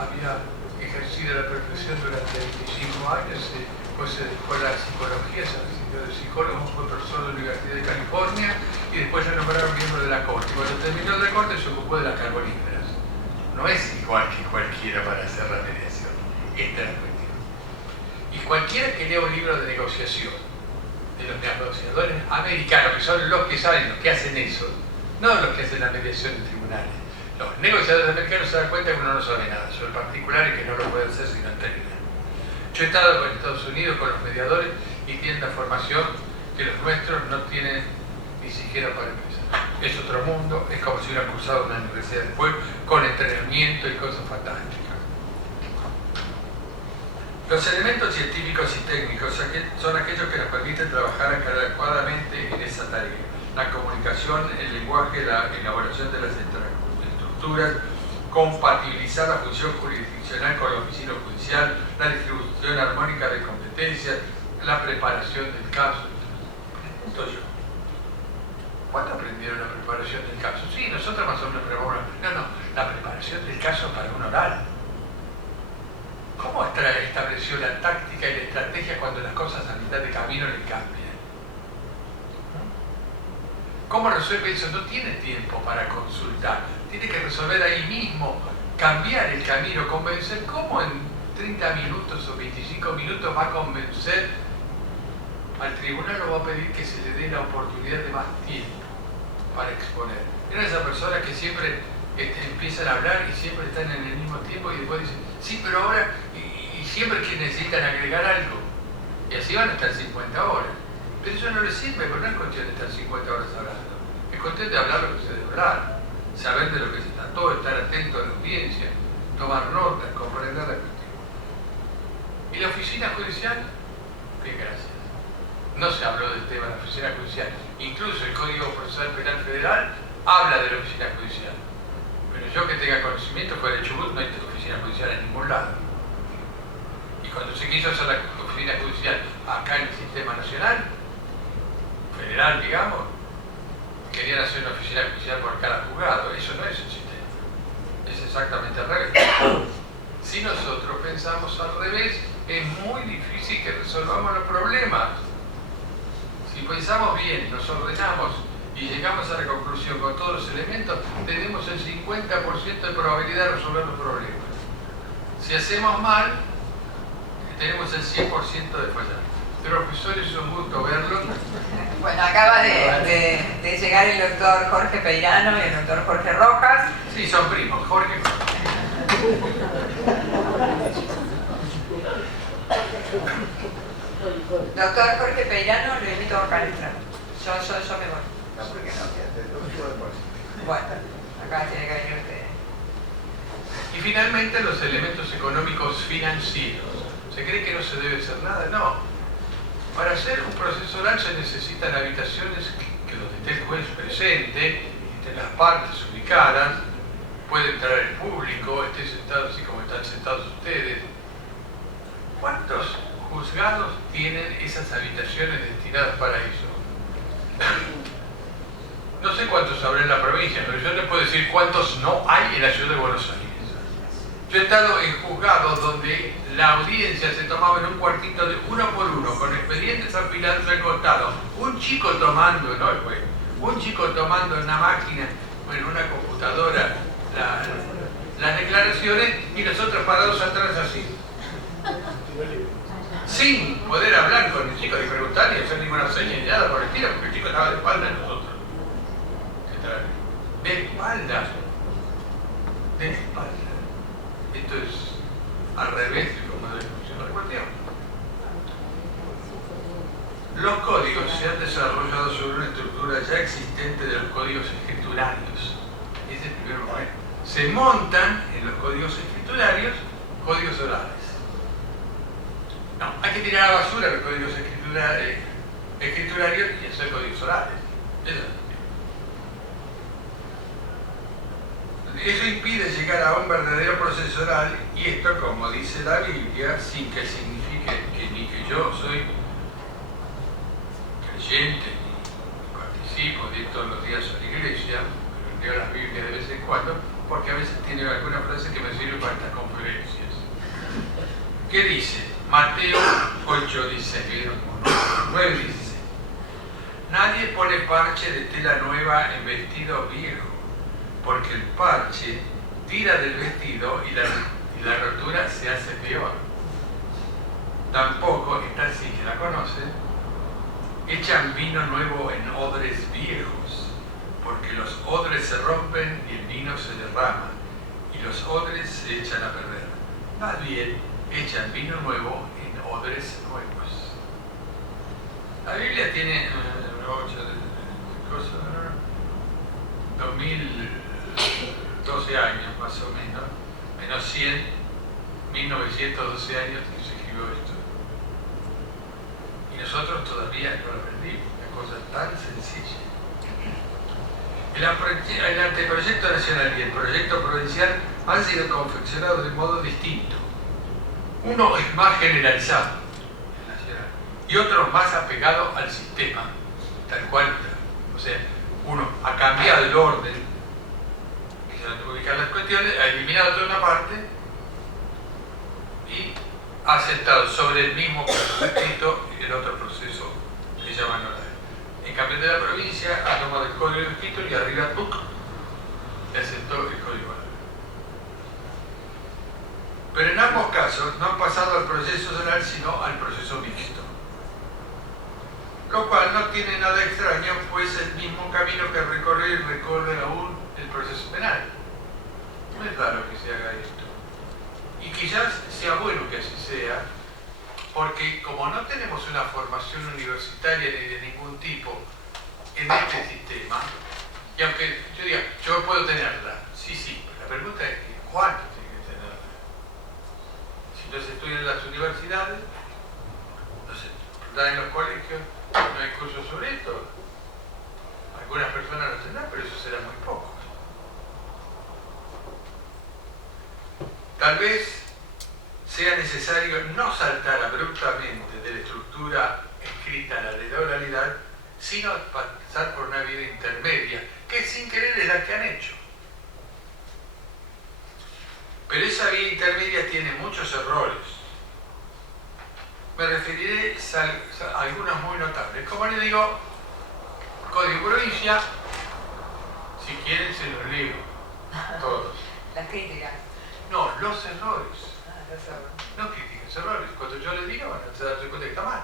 había ejercido la profesión durante 25 años, pues se dedicó a la psicología, se recibió de psicólogo, fue profesor de la Universidad de California y después lo nombraron miembro de la Corte. Cuando terminó de la Corte se ocupó de las carboníferas. No es igual que cualquiera para hacer la mediación. Esta es la cuestión. Y cualquiera que lea un libro de negociación de los negociadores americanos, que son los que saben, los que hacen eso, no los que hacen la mediación en tribunales. Los negociadores americanos se dan cuenta que uno no sabe nada, son particulares que no lo pueden hacer sin entrenar. Yo he estado en Estados Unidos con los mediadores y tienen la formación que los nuestros no tienen ni siquiera para empezar. Es otro mundo, es como si hubieran cursado en una universidad después, con entrenamiento y cosas fantásticas. Los elementos científicos y técnicos son aquellos que nos permiten trabajar adecuadamente en esa tarea. La comunicación, el lenguaje, la elaboración de las estructuras, compatibilizar la función jurisdiccional con la oficina judicial, la distribución armónica de competencias, la preparación del caso. Pregunto yo, ¿cuándo aprendieron la preparación del caso? Sí, nosotros más o menos preparamos. No, la preparación del caso para un oral. ¿Cómo estableció la táctica y la estrategia cuando las cosas a mitad de camino le cambian? ¿Cómo resuelve eso? No tiene tiempo para consultar. Tiene que resolver ahí mismo, cambiar el camino, convencer. ¿Cómo en 30 minutos o 25 minutos va a convencer al tribunal o va a pedir que se le dé la oportunidad de más tiempo para exponer? Era esa persona que siempre empiezan a hablar y siempre están en el mismo tiempo y después dicen, sí, pero ahora, y siempre que necesitan agregar algo. Y así van a estar 50 horas. Pero eso no les sirve, porque no es cuestión de estar 50 horas hablando. Es cuestión de hablar lo que se debe hablar, saber de lo que se trató, estar atento a la audiencia, tomar notas, comprender la cuestión. ¿Y la oficina judicial? Bien, gracias. No se habló del tema de la oficina judicial. Incluso el Código Procesal Penal Federal habla de la oficina judicial. Pero yo que tenga conocimiento, fuera de Chubut no hay oficina judicial en ningún lado. Y cuando se quiso hacer la oficina judicial acá en el sistema nacional, federal digamos, querían hacer una oficina judicial por cada juzgado. Eso no es el sistema. Es exactamente al revés. Si nosotros pensamos al revés, es muy difícil que resolvamos los problemas. Si pensamos bien, nos ordenamos y llegamos a la conclusión con todos los elementos, tenemos el 50% de probabilidad de resolver los problemas. Si hacemos mal, tenemos el 100% de fallar. Profesores, es un gusto verlos. Bueno, acaba de llegar el doctor Jorge Peirano y el doctor Jorge Rojas. Sí, son primos, Jorge. Doctor Jorge Peirano, lo invito acá al estrado. Yo me voy. No, porque no. Bueno, acá tiene que venir usted. Y finalmente los elementos económicos financieros. ¿Se cree que no se debe hacer nada? No. Para hacer un proceso oral se necesitan habitaciones que donde esté el juez presente, estén las partes ubicadas, puede entrar el público, esté sentado así como están sentados ustedes. ¿Cuántos juzgados tienen esas habitaciones destinadas para eso? No sé cuántos habrá en la provincia, pero yo les puedo decir cuántos no hay en la ciudad de Buenos Aires. Yo he estado en juzgados donde la audiencia se tomaba en un cuartito de uno por uno, con expedientes apilados al costado. Un chico tomando, no el juez, un chico tomando en una máquina o en una computadora las declaraciones y nosotros parados atrás así. Sin poder hablar con el chico ni preguntar ni hacer ninguna seña ni nada por el estilo, porque el chico estaba de espalda a nosotros. De espalda. De espalda. Esto es al revés de como debe funcionar la cuestión. Los códigos se han desarrollado sobre una estructura ya existente de los códigos escriturarios. Ese es el primer momento. Se montan en los códigos escriturarios códigos orales. No, hay que tirar a la basura los códigos escriturarios y hacer códigos orales. Eso impide llegar a un verdadero proceso oral, y esto, como dice la Biblia, sin que signifique que ni que yo soy creyente ni participo de todos los días a la iglesia, pero leo la Biblia de vez en cuando, porque a veces tiene alguna frase que me sirve para estas conferencias. ¿Qué dice? Mateo 8 dice, 9 dice: nadie pone parche de tela nueva en vestido viejo, porque el parche tira del vestido y la rotura se hace peor. Tampoco, esta sí que la conocen, echan vino nuevo en odres viejos, porque los odres se rompen y el vino se derrama, y los odres se echan a perder. Más bien, echan vino nuevo en odres nuevos. La Biblia tiene 2012 años más o menos, menos 100, 1912 años que se escribió esto. Y nosotros todavía no lo aprendimos, una cosa tan sencilla. El anteproyecto nacional y el proyecto provincial han sido confeccionados de modo distinto. Uno es más generalizado, el nacional, y otro más apegado al sistema, tal cual está. O sea, uno ha cambiado el orden, que se ubican las cuestiones, ha eliminado toda una parte y ha sentado sobre el mismo proceso escrito el otro proceso que llaman oral. En cambio de la provincia ha tomado el código escrito y arriba ¡tuc! Le aceptó el código oral. Pero en ambos casos no han pasado al proceso oral sino al proceso mixto, lo cual no tiene nada extraño, pues el mismo camino que recorre y recorre aún el proceso penal. No es raro que se haga esto. Y quizás sea bueno que así sea, porque como no tenemos una formación universitaria ni de ningún tipo en este sistema, y aunque yo diga, yo puedo tenerla, sí, pero la pregunta es ¿cuánto tiene que tenerla? Si no se estudia en las universidades, no se da en los colegios, no hay cursos sobre esto. Algunas personas lo tendrán, pero eso será muy pocos. Tal vez sea necesario no saltar abruptamente de la estructura escrita a la de la oralidad, sino pasar por una vida intermedia, que sin querer es la que han hecho. Pero esa vida intermedia tiene muchos errores. Me referiré a algunos muy notables. Como les digo, Código Provincia, si quieren se los leo, todos. Las críticas. No, los errores. Los errores. No críticas, errores. Cuando yo les diga van a darse cuenta que está mal,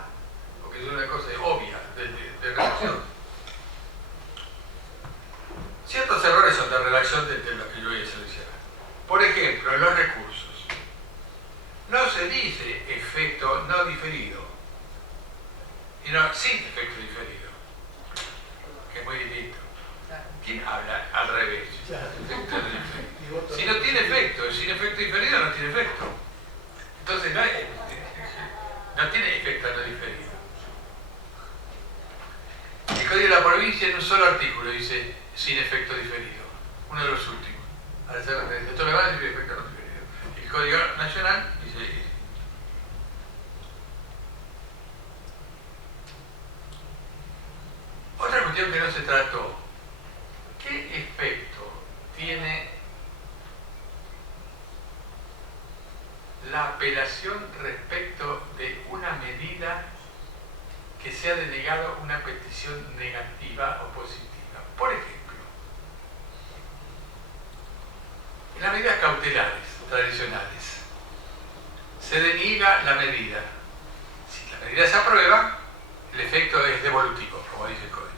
porque es una cosa obvia de redacción. Ciertos errores son de redacción de los que yo voy a seleccionar. Por ejemplo, los recursos. No se dice efecto no diferido, efecto diferido, que es muy distinto. ¿Quién habla al revés? Efecto diferido. Si no tiene efecto, sin efecto diferido no tiene efecto. Entonces no tiene efecto no diferido. El Código de la Provincia en un solo artículo dice sin efecto diferido, uno de los últimos. Al hacer referencia, esto le va a decir efecto no diferido. El Código Nacional dice. Otra cuestión que no se trató, ¿qué efecto tiene la apelación respecto de una medida que se ha denegado una petición negativa o positiva? Por ejemplo, en las medidas cautelares tradicionales se deniega la medida. Si la medida se aprueba, el efecto es devolutivo, como dice el Código.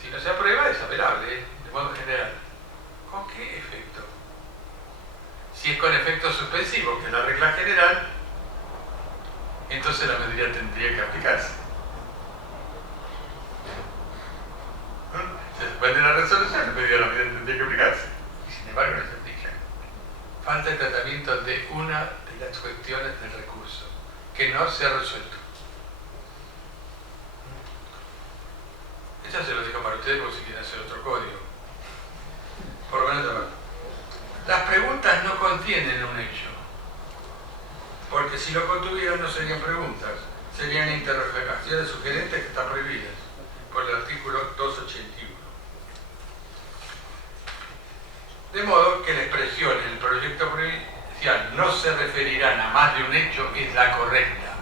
Si no se aprueba, es apelable, de modo general. ¿Con qué efecto? Si es con efecto suspensivo, que es la regla general, entonces la medida tendría que aplicarse. Se suspende la resolución, la medida tendría que aplicarse. Y sin embargo no se aplica. Falta el tratamiento de una de las cuestiones del recurso, que no se ha resuelto. Eso se lo dejo para ustedes por si quieren hacer otro código. Por lo menos las preguntas no contienen un hecho. Porque si lo contuvieran no serían preguntas, serían interrogaciones sugerentes que están prohibidas por el artículo 281. De modo que la expresión en el proyecto provincial no se referirán a más de un hecho es la correcta.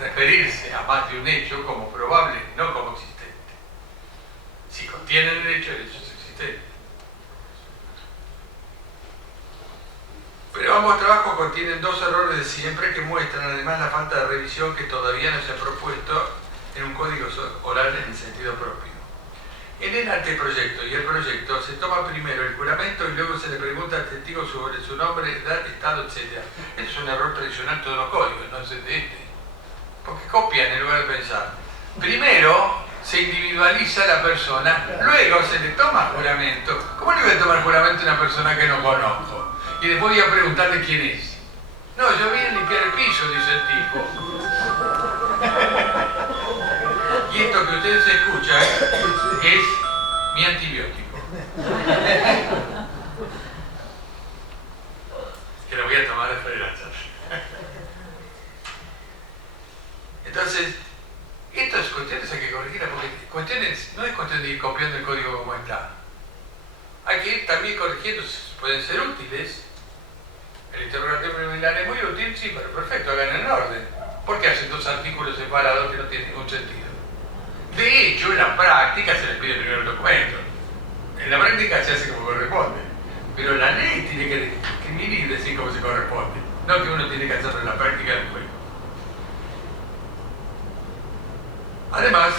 Referirse a más de un hecho como probable, no como existente. Si contienen el hecho es existente. Pero ambos trabajos contienen dos errores de siempre que muestran además la falta de revisión que todavía no se ha propuesto en un código oral en el sentido propio. En el anteproyecto y el proyecto se toma primero el juramento y luego se le pregunta al testigo sobre su nombre, edad, estado, etc. Eso es un error tradicional en todos los códigos, no es de este. Porque copian en lugar de pensar. Primero se individualiza la persona, luego se le toma juramento. ¿Cómo le voy a tomar juramento a una persona que no conozco? Y después voy a preguntarle quién es. No, yo vine a limpiar el piso, dice el tipo. Y esto que ustedes escuchan es mi antibiótico. Que lo voy a tomar de esperanza. Entonces, estas cuestiones hay que corregirlas porque cuestiones, no es cuestión de ir copiando el código como está. Hay que ir también corrigiendo, pueden ser útiles. El interrogatorio preliminar es muy útil, sí, pero perfecto, hagan en orden. ¿Por qué hacen dos artículos separados que no tienen ningún sentido? De hecho, en la práctica se les pide primero el documento. En la práctica se hace como corresponde. Pero la ley tiene que escribir y decir cómo se corresponde. No que uno tiene que hacerlo en la práctica del juego. Además,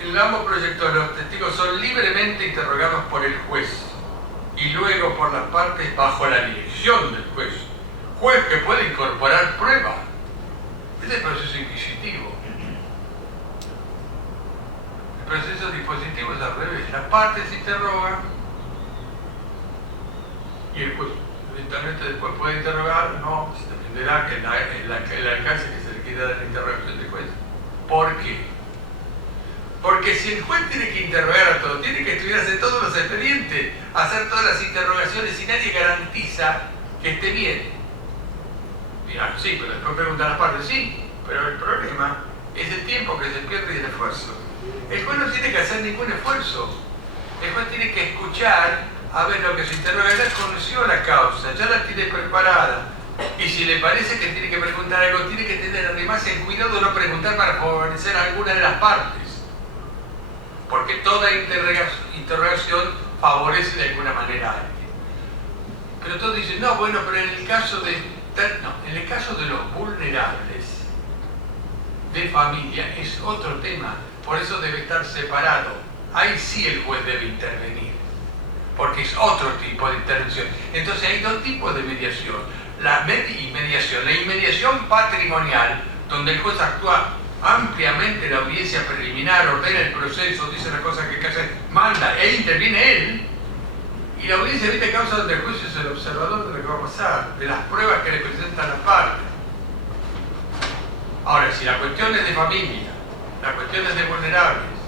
en ambos proyectos los testigos son libremente interrogados por el juez y luego por las partes bajo la dirección del juez que puede incorporar pruebas. Este es el proceso inquisitivo. El proceso dispositivo es al revés. Las partes se interrogan y el juez eventualmente después puede interrogar, no, se dependerá que el alcance que se le quiera dar la interrogación del juez. ¿Por qué? Porque si el juez tiene que interrogar a todos, tiene que estudiarse todos los expedientes, hacer todas las interrogaciones y nadie garantiza que esté bien. Dirán, sí, pero después preguntan a las partes, sí, pero el problema es el tiempo que se pierde y el esfuerzo. El juez no tiene que hacer ningún esfuerzo. El juez tiene que escuchar a ver lo que se interroga. Ya conoció la causa, ya la tiene preparada. Y si le parece que tiene que preguntar algo, tiene que tener además el cuidado de no preguntar para favorecer a alguna de las partes. Porque toda interrogación favorece de alguna manera a alguien. Pero todos dicen, no, bueno, pero en el caso de... No, en el caso de los vulnerables de familia es otro tema. Por eso debe estar separado. Ahí sí el juez debe intervenir. Porque es otro tipo de intervención. Entonces hay dos tipos de mediación. la mediación. La inmediación patrimonial, donde el juez actúa ampliamente en la audiencia preliminar, ordena el proceso, dice la cosa que hay que hacer, manda e interviene él, y la audiencia evita causa donde el juez es el observador de lo que va a pasar, de las pruebas que le presentan las partes. Ahora, si la cuestión es de familia, la cuestión es de vulnerables,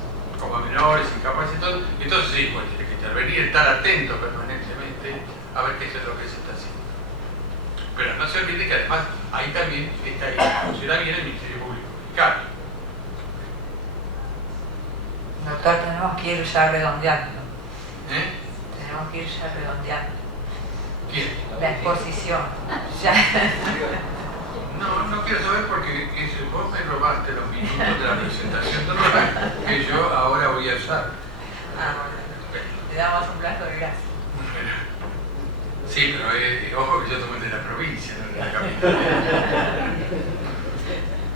como menores, incapacitados, entonces sí, pues tiene que intervenir, estar atento permanentemente a ver qué es lo que se está haciendo. Pero no se olvide que además ahí también funciona bien el Ministerio Público Fiscal. Doctor, tenemos que ir ya redondeando. ¿Eh? Tenemos que ir ya redondeando. ¿Quién? La exposición. Ya. No quiero saber porque vos me robaste los minutos de la presentación doctora que yo ahora voy a usar. Le damos un plazo de gracia. Sí, pero ojo que yo tomé de la provincia, no de la capital.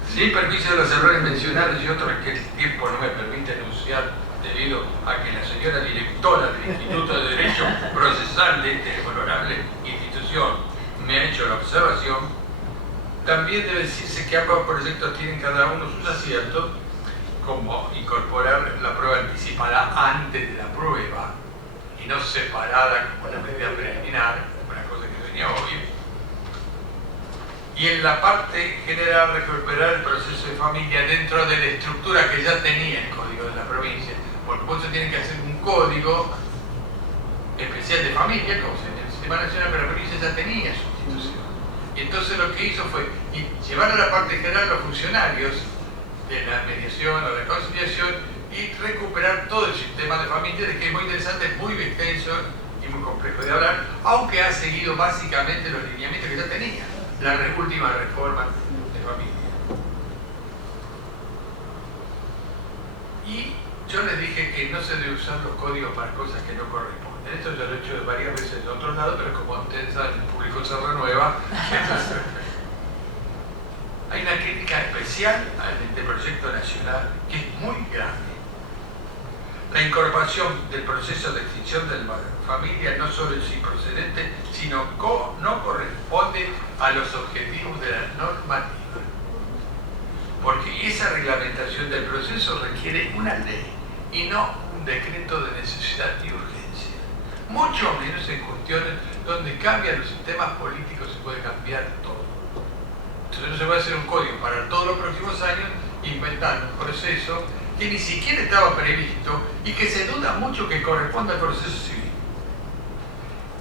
Sin perjuicio de los errores mencionados y otros que el tiempo no me permite enunciar debido a que la señora directora del Instituto de Derecho Procesal de esta honorable institución me ha hecho la observación, también debe decirse que ambos proyectos tienen cada uno sus aciertos, como incorporar la prueba anticipada antes de la prueba y no separada como la medida preliminar, una cosa que venía obvio. Y en la parte general, recuperar el proceso de familia dentro de la estructura que ya tenía el Código de la Provincia, porque por eso tienen que hacer un código especial de familia, como en el Sistema Nacional, pero la provincia ya tenía su institución. Y entonces lo que hizo fue llevar a la parte general los funcionarios de la mediación o de la conciliación y recuperar todo el sistema de familia, de que es muy interesante, es muy extenso y muy complejo de hablar, aunque ha seguido básicamente los lineamientos que ya tenía la última reforma de familia. Y yo les dije que no se debe usar los códigos para cosas que no corresponden. Esto yo lo he hecho varias veces en otro lado, pero como ustedes saben, el público se renueva. Hay una crítica especial al proyecto nacional que es muy grande. La incorporación del proceso de extinción de la familia no solo es improcedente, sino no corresponde a los objetivos de la normativa. Porque esa reglamentación del proceso requiere una ley y no un decreto de necesidad y urgencia. Mucho menos en cuestiones donde cambian los sistemas políticos, se puede cambiar todo. Entonces no se puede hacer un código para todos los próximos años inventando un proceso que ni siquiera estaba previsto y que se duda mucho que corresponda al proceso civil.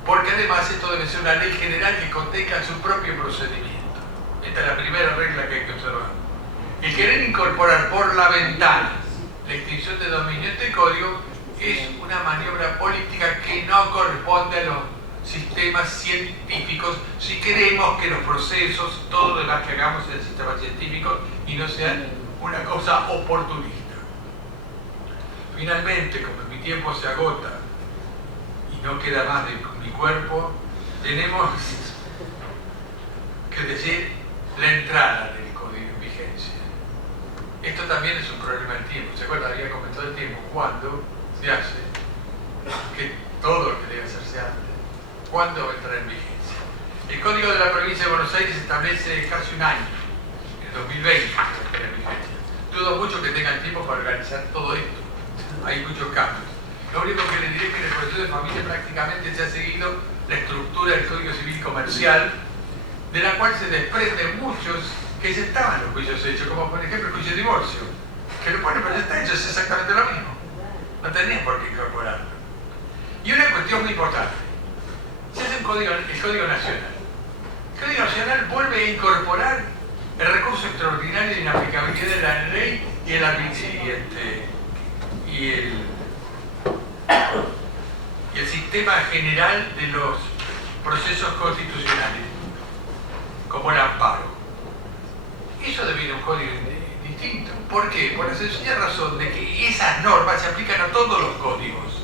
Porque además esto debe ser una ley general que contenga su propio procedimiento. Esta es la primera regla que hay que observar. El querer incorporar por la ventana la extinción de dominio en este código es una maniobra política que no corresponde a los sistemas científicos si queremos que los procesos, todo lo demás que hagamos en el sistema científico y no sean una cosa oportunista. Finalmente, como mi tiempo se agota y no queda más de mi cuerpo, tenemos que decir la entrada del código en vigencia. Esto también es un problema del tiempo. ¿Se acuerdan? Había comentado el tiempo. ¿Cuándo se hace? Que todo lo que debe hacerse antes. ¿Cuándo va a entrar en vigencia? El Código de la Provincia de Buenos Aires establece casi un año, en 2020, en vigencia. Dudo mucho que tengan tiempo para organizar todo esto. Hay muchos cambios. Lo único que les diré es que en el proceso de familia prácticamente se ha seguido la estructura del Código Civil Comercial, de la cual se desprenden muchos que ya estaban los juicios hechos, como por ejemplo el juicio de divorcio, que lo pone, pero ya está hecho, es exactamente lo mismo. No tenían por qué incorporarlo. Y una cuestión muy importante. Se hace el Código Nacional. El Código Nacional vuelve a incorporar el recurso extraordinario de inaplicabilidad de la ley y el sistema general de los procesos constitucionales, como el amparo. Eso debe ir a un código distinto. ¿Por qué? Por la sencilla razón de que esas normas se aplican a todos los códigos.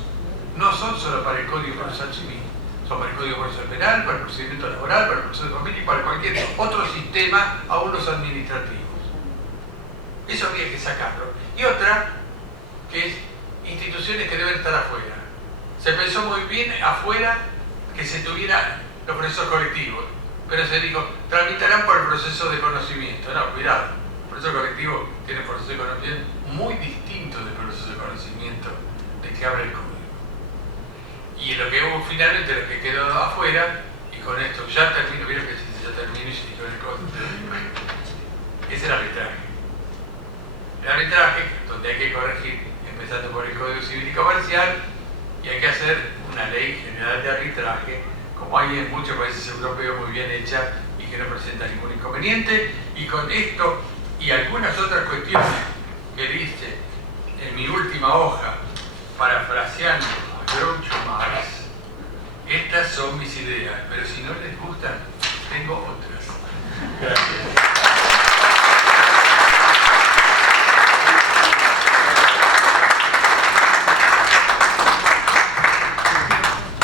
No son solo para el Código Procesal Civil. Son para el Código Procesal Penal, para el procedimiento laboral, para el proceso de familia y para cualquier otro sistema, aún los administrativos. Eso habría que sacarlo. Y otra, que es instituciones que deben estar afuera. Se pensó muy bien afuera que se tuviera los procesos colectivos, pero se dijo, tramitarán por el proceso de conocimiento. No, cuidado, el proceso colectivo tiene un proceso de conocimiento muy distinto del proceso de conocimiento de que abre el código. Y lo que hubo finalmente, lo que quedó afuera, y con esto ya termino, vieron que ya termino y se dijo el código, es el arbitraje. El arbitraje, donde hay que corregir, empezando por el Código Civil y Comercial, y hay que hacer una ley general de arbitraje, como hay en muchos países europeos, muy bien hecha y que no presenta ningún inconveniente. Y con esto y algunas otras cuestiones que dice en mi última hoja, parafraseando a Groucho Marx, estas son mis ideas, pero si no les gustan, tengo otras. Gracias.